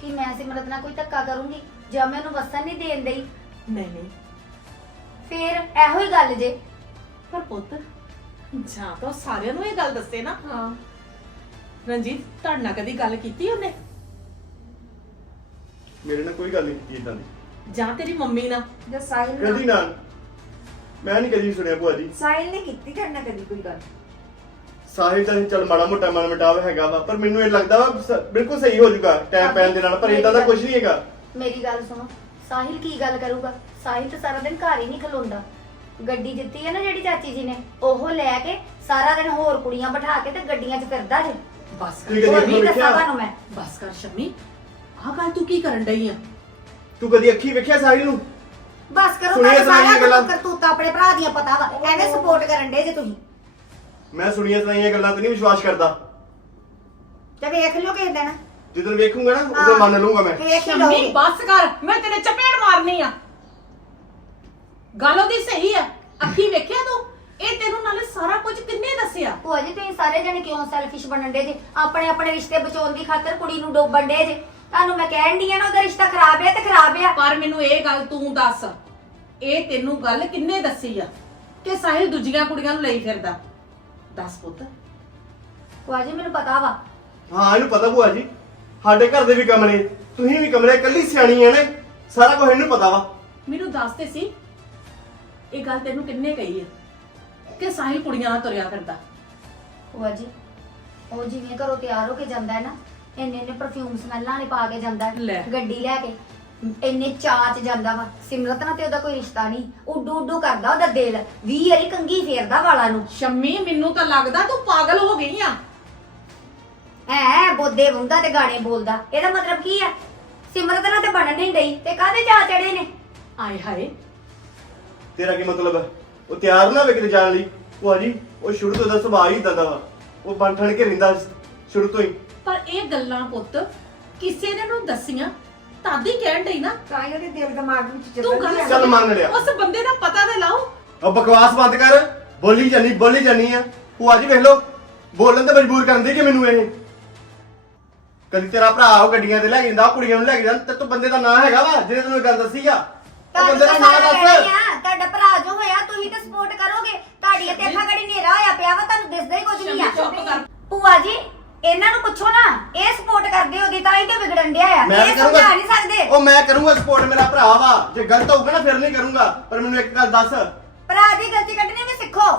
ਕਿ ਮੈਂ ਸਿਮਰਤ ਨਾਲ ਕੋਈ ਧੱਕਾ ਕਰੂੰਗੀ ਜਾਂ ਮੈਂ ਉਹਨੂੰ ਵਸਣ ਨਹੀਂ ਦੇਣ ਦਈ?
ਨਹੀਂ ਨਹੀਂ।
ਫੇਰ ਇਹੋ ਹੀ ਗੱਲ ਜੇ।
ਪਰ ਪੁੱਤ ਜਾਂ ਤਾਂ ਸਾਰਿਆਂ ਨੂੰ ਇਹ ਗੱਲ ਦੱਸੇ ਨਾ।
ਹਾਂ।
ਰਣਜੀਤ ਤੁਹਾਡੇ ਨਾਲ ਕਦੀ ਗੱਲ ਕੀਤੀ ਉਹਨੇ?
ਮੇਰੇ ਨਾਲ ਕੋਈ ਗੱਲ ਨਹੀਂ ਕੀਤੀ ਇਦਾਂ ਦੀ।
ਜਾਂ ਤੇਰੀ ਮੰਮੀ ਨਾਲ?
ਜੇ ਸਾਹਿਲ
ਕਦੀ
ਨਾਲ।
ਮੈਂ ਨਹੀਂ ਕਦੀ ਸੁਣਿਆ ਭੂਆ ਜੀ।
ਸਾਹਿਲ ਨੇ ਕੀਤੀ ਕਰਨਾ ਕਦੀ ਕੋਈ ਗੱਲ?
ਸਾਹਿਲ ਤਾਂ ਚੱਲ ਮਾੜਾ ਮੋਟਾ ਮਨ ਮਟਾਵ ਹੈਗਾ ਵਾ ਪਰ ਮੈਨੂੰ ਇਹ ਲੱਗਦਾ ਵਾ ਸ- ਬਿਲਕੁਲ ਸਹੀ ਹੋ ਜਾਊਗਾ ਟਾਈਮ ਪੈਣ ਦੇ ਨਾਲ ਪਰ ਇਦਾਂ ਦਾ ਕੁਝ ਨਹੀਂ ਹੈਗਾ।
ਮੇਰੀ ਗੱਲ ਸੁਣੋ ਸਾਹਿਲ ਕੀ ਗੱਲ ਕਰੂਗਾ? ਸਾਹਿਲ ਤਾਂ ਸਾਰਾ ਦਿਨ ਘਰ ਹੀ ਨਹੀਂ ਖਲੋਂਦਾ। ਗੱਡੀ ਦਿੱਤੀ ਹੈ ਨਾ ਜਿਹੜੀ ਚਾਚੀ ਜੀ ਨੇ ਉਹ ਲੈ ਕੇ ਸਾਰਾ ਦਿਨ ਹੋਰ ਕੁੜੀਆਂ ਬਿਠਾ ਕੇ ਤੇ ਗੱਡੀਆਂ 'ਚ ਫਿਰਦਾ ਜੇ।
ਬਸ
ਠੀਕ
ਕਰ
ਹੈ
ਹੋਰ
ਜੀ,
ਨਹੀਂ
ਦੇਖੋ
ਦੱਸਾਂ
ਵੇਖਿਆ।
ਤੁਹਾਨੂੰ ਮੈਂ।
ਬਸ ਕਰ ਸ਼ਮੀ। ਆਹ ਗੱਲ ਤੂੰ ਕੀ ਕਰਨ ਡਈ ਆ?
ਤੂੰ ਕਦੀ ਅੱਖੀ ਵੇਖਿਆ ਸਾਹਿਲ ਨੂੰ?
ਬਸ ਕਰੋ
ਸੁਣੀਆਂ
ਤੁਹਾਨੂੰ
ਸੁਣਾਈਆਂ
ਸਾਰਾ
ਗੱਲਾਂ।
ਕਰਤੂਤਾ ਆਪਣੇ ਭਰਾ ਦੀਆਂ ਪਤਾ ਵਾ। ਐਵੇਂ ਸਪੋਰਟ ਕਰਨ ਦੇ ਜੇ ਤੁਸੀਂ।
ਮੈਂ ਸੁਣੀਆਂ ਸੁਣਾਈਆਂ ਗੱਲਾਂ ਤੇ ਨਹੀਂ ਵਿਸ਼ਵਾਸ ਕਰਦਾ।
ਤੇ ਵੇਖ ਲਿਓ ਕਿਸੇ ਦਿਨ।
ਜਦੋਂ ਵੇਖੂੰਗਾ ਨਾ ਉਦੋਂ ਮੰਨ ਲੂੰਗਾ ਮੈਂ।
ਵੇਖ ਹੀ
ਸ਼ਮੀ ਬਸ ਕਰ। ਮੈਂ ਤੇਰੇ ਚਪੇੜ ਮਾਰਨੀ ਆ। ਗੱਲ ਉਹਦੀ ਸਹੀ ਆ। ਅੱਖੀ ਵੇਖਿਆ ਤੂੰ? ਇਹ ਤੈਨੂੰ ਨਾਲੇ ਸਾਰਾ ਕੁਝ ਕਿੰਨੇ ਦੱਸਿਆ?
ਭੂਆ ਜੀ ਤੁਸੀਂ ਸਾਰੇ ਜਣੇ ਕਿਉਂ ਸੈਲਫਿਸ਼ ਬਣਨ ਦੇ ਜੇ? ਆਪਣੇ ਆਪਣੇ ਰਿਸ਼ਤੇ ਬਚਾਉਣ ਦੀ ਖਾਤਰ ਕੁੜੀ ਨੂੰ ਡੋਬਣ ਦੇ ਜੇ। ਤੁਹਾਨੂੰ ਮੈਂ ਕਹਿਣ ਦੀ ਆ ਨਾ ਉਹਦਾ ਰਿਸ਼ਤਾ ਖਰਾਬ ਹੈ ਤੇ ਖਰਾਬ ਆ।
ਪਰ ਮੈਨੂੰ ਇਹ ਗੱਲ ਤੂੰ ਦੱਸ। ਇਹ ਤੈਨੂੰ ਗੱਲ ਕਿੰਨੇ ਦੱਸੀ ਆ? ਕਿ ਸਾਹਿਲ ਦੂਜੀਆਂ ਕੁੜੀਆਂ ਨੂੰ ਲਈ ਫਿਰਦਾ? ਦੱਸ ਪੁੱਤ।
ਭੂਆ ਜੀ ਮੈਨੂੰ ਪਤਾ ਵਾ।
ਹਾਂ ਇਹਨੂੰ ਪਤਾ ਭੂਆ ਜੀ। ਸਾਡੇ ਘਰ ਦੇ ਵੀ ਕਮਰੇ ਤੁਸੀਂ ਵੀ ਕਮਰੇ ਇਕੱਲੀ ਸਿਆਣੀ ਹੈ ਨੇ ਸਾਰਾ ਕੁਝ ਇਹਨੂੰ ਪਤਾ ਵਾ।
ਮੈਨੂੰ ਦੱਸ ਤੇ ਸੀ ਇਹ ਗੱਲ ਤੈਨੂੰ ਕਿੰਨੇ ਕਹੀ ਆ? ਕਿ ਸਾਹਿਲ ਕੁੜੀਆਂ ਨਾਲ ਤੁਰਿਆ ਫਿਰਦਾ।
ਭੂਆ ਜੀ ਉਹ ਜਿਵੇਂ ਘਰੋਂ ਤਿਆਰ ਹੋ ਕੇ ਜਾਂਦਾ ਹੈ ਨਾ ਇੰਨੇ ਇੰਨੇ ਪਰਫਿਊਮ ਸਮੈਲਾਂ ਵਾਲੇ ਪਾ ਕੇ ਜਾਂਦਾ
ਲੈ।
ਹੈ ਗੱਡੀ ਲੈ ਕੇ। ਇੰਨੇ ਚਾਅ ਚ ਜਾਂਦਾ ਵਾ ਸਿਮਰਤ ਨਾਲ ਤੇ ਉਹਦਾ ਕੋਈ ਰਿਸ਼ਤਾ ਨਹੀਂ। ਉੱਡੂ ਉੱਡੂ ਕਰਦਾ ਉਹਦਾ ਦਿਲ ਵੀ ਵਾਰੀ ਕੰਗੀ ਫੇਰਦਾ ਵਾਲਾਂ ਨੂੰ।
ਸ਼ੰਮੀ ਮੈਨੂੰ ਤਾਂ ਲੱਗਦਾ ਤੂੰ ਪਾਗਲ ਹੋ ਗਈ ਆ।
ਐ ਬੋਦੇ ਵੰਦਾ ਤੇ ਗਾਣੇ ਬੋਲਦਾ। ਇਹਦਾ ਮਤਲਬ ਕੀ ਆ? ਸਿਮਰਤ ਨਾਲ ਤੇ ਬਣਨ ਨਹੀਂ ਡਈ ਤੇ ਕਾਹਦੇ ਚਾਅ ਚੜੇ ਨੇ?
ਆਏ ਹਾਏ
ਤੇਰਾ ਕੀ ਮਤਲਬ ਹੈ? ਉਹ ਤਿਆਰ ਨਾ ਵੇ ਕਿਤੇ ਜਾਣ ਲਈ। ਭੂਆ ਜੀ ਉਹ ਸ਼ੁਰੂ ਤੋਂ ਦਾ ਸੁਭਾਅ ਹੀ ਇਦਾਂ ਦਾ ਵਾ। ਉਹ ਬਣ ਠਣ ਕੇ ਰਹਿੰਦਾ ਸ਼ੁਰੂ ਤੋਂ ਹੀ।
ਪਰ ਇਹ ਗੱਲਾਂ ਪੁੱਤ ਕਿਸੇ ਨੇ ਨੂੰ ਦੱਸੀਆਂ। ਤਦ ਹੀ ਕਹਿਣ ਡਈ ਨਾ
ਤਾਂ ਹੀ ਉਹਦੇ ਦਿਲ ਦਿਮਾਗ ਵਿੱਚ
ਤੂੰ
ਚੱਲਣ
ਗੱਲ
ਦੀ
ਚੱਲ ਮੰਨ ਲਿਆ।
ਉਸ ਬੰਦੇ ਦਾ ਪਤਾ ਤੇ ਲਾਓ।
ਉਹ ਬਕਵਾਸ ਬੰਦ ਕਰ। ਬੋਲੀ ਜਾਨੀ ਬੋਲੀ ਜਾਨੀ ਆ। ਭੂਆ ਜੀ ਵੇਖ ਲਓ। ਬੋਲਣ ਤੇ ਮਜਬੂਰ ਕਰਨ ਦੀ ਕਿ ਮੈਨੂੰ ਇਹ? ਕਦੀ ਤੇਰਾ ਭਰਾ ਉਹ ਗੱਡੀਆਂ ਤੇ ਲੈ ਕੇ ਜਾਂਦਾ ਉਹ ਕੁੜੀਆਂ ਨੂੰ ਲੈ ਕੇ ਜਾਂਦਾ ਤੇ ਤੂੰ ਬੰਦੇ ਦਾ ਨਾਂ ਹੈਗਾ ਵਾ ਜਿਹਨੇ ਤੈਨੂੰ ਇਹ ਗੱਲ ਦੱਸੀ ਆ। ਬੰਦੇ ਦਾ
ਤਾਂ
ਨਾਂ ਦੱਸ।
ਹੀ ਤੁਹਾਡਾ ਭਰਾ ਜੋ ਹੋਇਆ ਤੁਸੀਂ ਤਾਂ ਸਪੋਰਟ ਕਰੋਗੇ। ਤੁਹਾਡੀ ਤੇ ਅੱਖਾਂ ਗੜੀ ਨੇਰਾ ਹੋਇਆ ਪਿਆ ਵਾ ਤੁਹਾਨੂੰ ਦਿਸਦਾ ਹੀ ਕੁਝ ਨਹੀਂ ਆ। ਭੂਆ ਜੀ ਇਹਨਾਂ ਨੂੰ ਪੁੱਛੋ ਨਾ ਇਹ ਸਪੋਰਟ ਕਰਦੇ ਹੋਗੇ ਤਾਂ ਹੀ ਤੇ ਵਿਗੜਨ ਡਿਆ ਆ।
ਮੈਂ
ਇਹ ਸਮਝਾ
ਕਰੂੰਗਾ।
ਨਹੀਂ ਸਕਦੇ।
ਉਹ ਮੈਂ ਕਰੂੰਗਾ ਸਪੋਰਟ ਮੇਰਾ ਭਰਾ ਵਾ। ਜੇ ਗਲਤ ਹੋਊਗਾ ਨਾ ਫਿਰ ਨਹੀਂ ਕਰੂੰਗਾ। ਪਰ ਮੈਨੂੰ ਇੱਕ ਗੱਲ ਦੱਸ।
ਭਰਾ ਦੀ ਗਲਤੀ ਕੱਢਣੀ ਵੀ ਸਿੱਖੋ।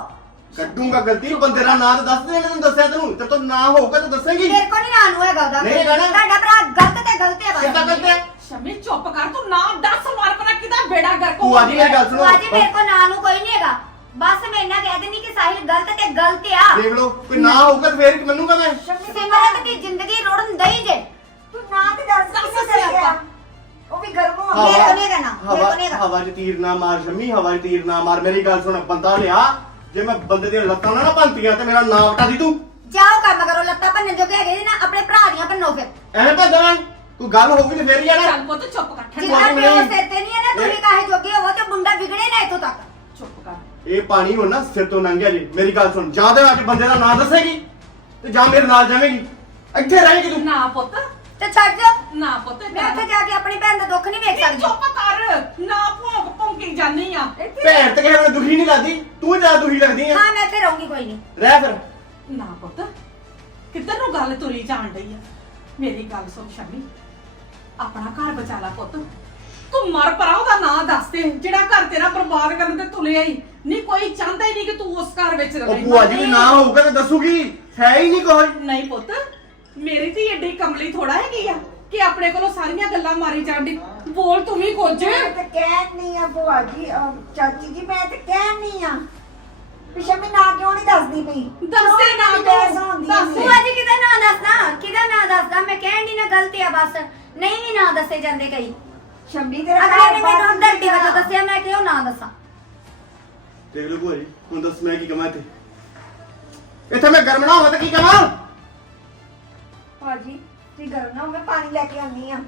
ਕੱਢੂੰਗਾ ਗਲਤੀ ਬੰਦੇ ਦਾ ਨਾਂ ਤਾਂ ਦੱਸ ਦੇ ਇਹਨੇ ਤੈਨੂੰ ਦੱਸਿਆ ਤੈਨੂੰ। ਤੇ ਤੂੰ ਨਾਂ ਹੋਊਗਾ ਤਾਂ ਦੱਸੇਂਗੀ।
ਮੇਰੇ ਕੋ ਨਹੀਂ ਨਾਂ ਨੂੰ ਹੈਗਾ ਉਹਦਾ।
ਨਹੀਂ ਹੈਗਾ ਨਾ?
ਤੁਹਾਡਾ ਭਰਾ ਗਲਤ ਤੇ ਗਲਤ ਹੈ
ਕਿੱਦਾਂ
ਬਸ
ਕਰਦੇ
ਸ਼ਮੀ ਚੁੱਪ ਕਰ ਤੂੰ ਨਾ ਦੱਸ ਮਾਰ ਪਤਾ ਕਿਦਾ ਬੇੜਾ ਗਰਕ ਹੋ
ਭੂਆ ਜੀ ਮੇਰੀ ਗੱਲ ਸੁਣੋ।
ਭੂਆ ਜੀ ਮੇਰੇ ਕੋ ਨਾਂ ਨੂੰ ਕੋਈ ਨਹੀਂ ਹੈਗਾ। ਬਸ ਮੈਂ ਇਹਨਾਂ ਕਹਿ ਦਿੰਦੀ ਕਿ ਸਾਹਿਲ ਗਲਤ ਤੇ ਗਲਤ ਆ।
ਦੇਖ ਲਓ ਕੋਈ ਨਾਂ ਹੋਊਗਾ ਤਾਂ ਫੇਰ ਮੰਨੂਗਾ ਮੈਂ।
ਸਿਮਰਤ ਦੀ ਜ਼ਿੰਦਗੀ ਰੋੜਨ ਦਈ ਜੇ।
ਤੂੰ ਨਾ ਤੇ ਦੱਸ
ਦੱਸ
ਕਿੱਥੇ। ਚੱਲਿਆ ਉਹ ਵੀ ਗਰਮ
ਮੇਰੇ ਕੋ ਨਹੀਂ ਕਹਿਣਾ ਮੇਰੇ
ਹਵਾ
ਕੋ ਨਹੀਂ ਹੈਗਾ।
ਹਵਾ 'ਚ ਤੀਰ ਨਾ ਮਾਰ ਸ਼ਮੀ ਹਵਾ 'ਚ ਤੀਰ ਨਾ ਮਾਰ। ਮੇਰੀ ਗੱਲ ਸੁਣ ਬੰਦਾ ਲਿਆ ਜੇ ਮੈਂ ਬੰਦੇ ਦੀਆਂ ਲੱਤਾਂ ਨਾ ਨਾ ਭੰਨਤੀਆਂ ਤੇ ਮੇਰਾ ਨਾਂ ਵਟਾ ਦੀ ਤੂੰ।
ਜਾਓ ਕੰਮ ਕਰੋ ਲੱਤਾਂ ਭੰਨਣ ਜੋਗੇ ਹੈਗੇ ਜੀ ਨਾ ਆਪਣੇ ਭਰਾ ਦੀਆਂ ਭੰਨੋ ਫਿਰ।
ਐਵੇਂ ਭੰਦਣਾ ਕੋਈ ਗੱਲ ਹੋਊਗੀ ਤੇ ਫੇਰ ਹੀ ਨਾ
ਚੱਲ ਪੁੱਤ ਚੁੱਪ ਕਰ। ਠੰਡਾ
ਜਿੰਨਾ
ਜੀ
ਪਿਓ ਸਿਰ ਤੇ ਨਹੀਂ ਹੈ ਨਾ ਤੁਸੀਂ ਕਾਹੇ ਜੋਗੇ ਹੋਵੋ ਤੇ ਮੁੰਡਾ ਵਿਗੜੇ ਨਾ ਇੱਥੋਂ ਤੱਕ।
ਚੁੱਪ ਕਰ।
ਇਹ ਪਾਣੀ ਹੁਣ ਨਾ ਸਿਰ ਤੋਂ ਲੰਘ ਗਿਆ ਜੀ। ਮੇਰੀ ਗੱਲ ਸੁਣ ਜਾਂ ਤੇ ਅੱਜ ਬੰਦੇ ਦਾ ਨਾਂ ਦੱਸੇਗੀ ਤੇ ਜਾਂ ਮੇਰੇ ਨਾਲ ਜਾਵੇਂਗੀ। ਇੱਥੇ ਰਹੇਗੀ ਤੂੰ।
ਨਾ ਪੁੱਤ।
ਤੇ ਛੱਡ ਜਾ।
ਨਾ ਪੁੱਤ
ਮੈਂ ਉੱਥੇ ਜਾ ਕੇ ਆਪਣੀ ਭੈਣ ਦਾ ਦੁੱਖ ਨਹੀਂ ਵੇਖ ਸਕਦੀ।
ਚੁੱਪ ਕਰ। ਨਾ ਭੌਂਕ ਭੌਂਕੀ ਜਾਨੀ ਆ।
ਭੈਣ ਤੇ ਕਿਸੇ ਵੇਲੇ ਦੁਖੀ ਨਹੀਂ ਲੱਗਦੀ? ਤੂੰ ਜ਼ਿਆਦਾ ਦੁਖੀ ਲੱਗਦੀ ਆ।
ਹਾਂ ਮੈਂ ਇੱਥੇ ਰਹੂੰਗੀ ਕੋਈ ਨਹੀਂ।
ਰਹਿ ਫਿਰ।
ਨਾ ਪੁੱਤ ਕਿੱਧਰ ਨੂੰ ਗੱਲ ਤੁਰੀ ਜਾਣ ਡਈ ਆ? ਮੇਰੀ ਗੱਲ ਸੁਣ ਸ਼ਮੀ। ਆਪਣਾ ਘਰ ਬਚਾ ਲੈ ਪੁੱਤ। ਤੂੰ ਮਰ ਪਰਾ ਉਹਦਾ ਨਾਂ ਦੱਸ ਦੇ। ਜਿਹੜਾ ਘਰ ਤੇਰਾ ਬਰਬਾਦ ਕਰਨ ਤੇ ਤੁਲਿਆ ਹੀ ਨਹੀਂ ਕੋਈ ਚਾਹੁੰਦਾ ਹੀ ਨਹੀਂ ਕਿ ਤੂੰ ਉਸ ਘਰ ਵਿੱਚ
ਉਹ ਭੂਆ ਜੀ ਵੀ ਨਾ ਹੋਊਗਾ ਤਾਂ ਦੱਸੂਗੀ। ਹੈ ਹੀ ਨਹੀਂ ਕੋਈ।
ਨਹੀਂ ਪੁੱਤ ਮੇਰੀ ਧੀ ਏਡੀ ਕਮਲੀ ਥੋੜਾ ਹੈਗੀ ਆ ਕਿ ਆਪਣੇ ਕੋਲੋਂ ਸਾਰੀਆਂ ਗੱਲਾਂ ਮਾਰੀ ਜਾਂਦੀ ਬੋਲ ਤੂੰ ਵੀ ਕੁਝ।
ਮੈਂ ਤੇ ਕਹਿਣੀ ਆ ਭੂਆ ਜੀ ਅਹ ਚਾਚੀ ਜੀ ਮੈਂ ਤੇ ਕਹਿਣੀ ਆ। ਪਿਛੇ ਮੈਂ ਨਾ ਕਿਉਂ ਨਹੀਂ ਦੱਸਦੀ ਪਈ?
ਦੱਸੇ ਨਾ
ਕਿਉਂ?
ਦੱਸ।
ਭੂਆ ਜੀ ਕਿਹਦਾ ਨਾਂ ਦੱਸਦਾ? ਕਿਹਦਾ ਨਾਂ ਦੱਸਦਾ? ਮੈਂ ਕਹਿਣ ਦੀ ਨਾ ਗਲਤੀ ਆ ਬਸ। ਨਹੀਂ ਵੀ ਨਾਂ ਦੱਸੇ ਜਾਂਦੇ ਕਈ।
ਸ਼ੰਮੀ ਤੇਰਾ
ਅਗਲੇ ਨੇ ਮੈਨੂੰ ਧਰਤੀ
ਕਿੱਦਾਂ?
ਵਜੋਂ ਦੱਸਿਆ ਮੈਂ ਕਿਉਂ ਨਾਂ ਦੱਸਾਂ।
ਦੇਖ ਲਓ ਭੂਆ ਜੀ ਹੁਣ ਦੱਸ ਮੈਂ ਕੀ ਕਮਾਂ ਇੱਥੇ? ਇੱਥੇ ਮੈਂ ਗਰਮ ਨਾ ਹੋਵਾਂ ਤਾਂ ਕੀ ਕਰਾਂ
ਭਾਜੀ ਤੁਸੀਂ ਗਰਮ ਨਾ ਹੋ ਮੈਂ ਪਾਣੀ ਲੈ ਕੇ ਆਨੀ ਆ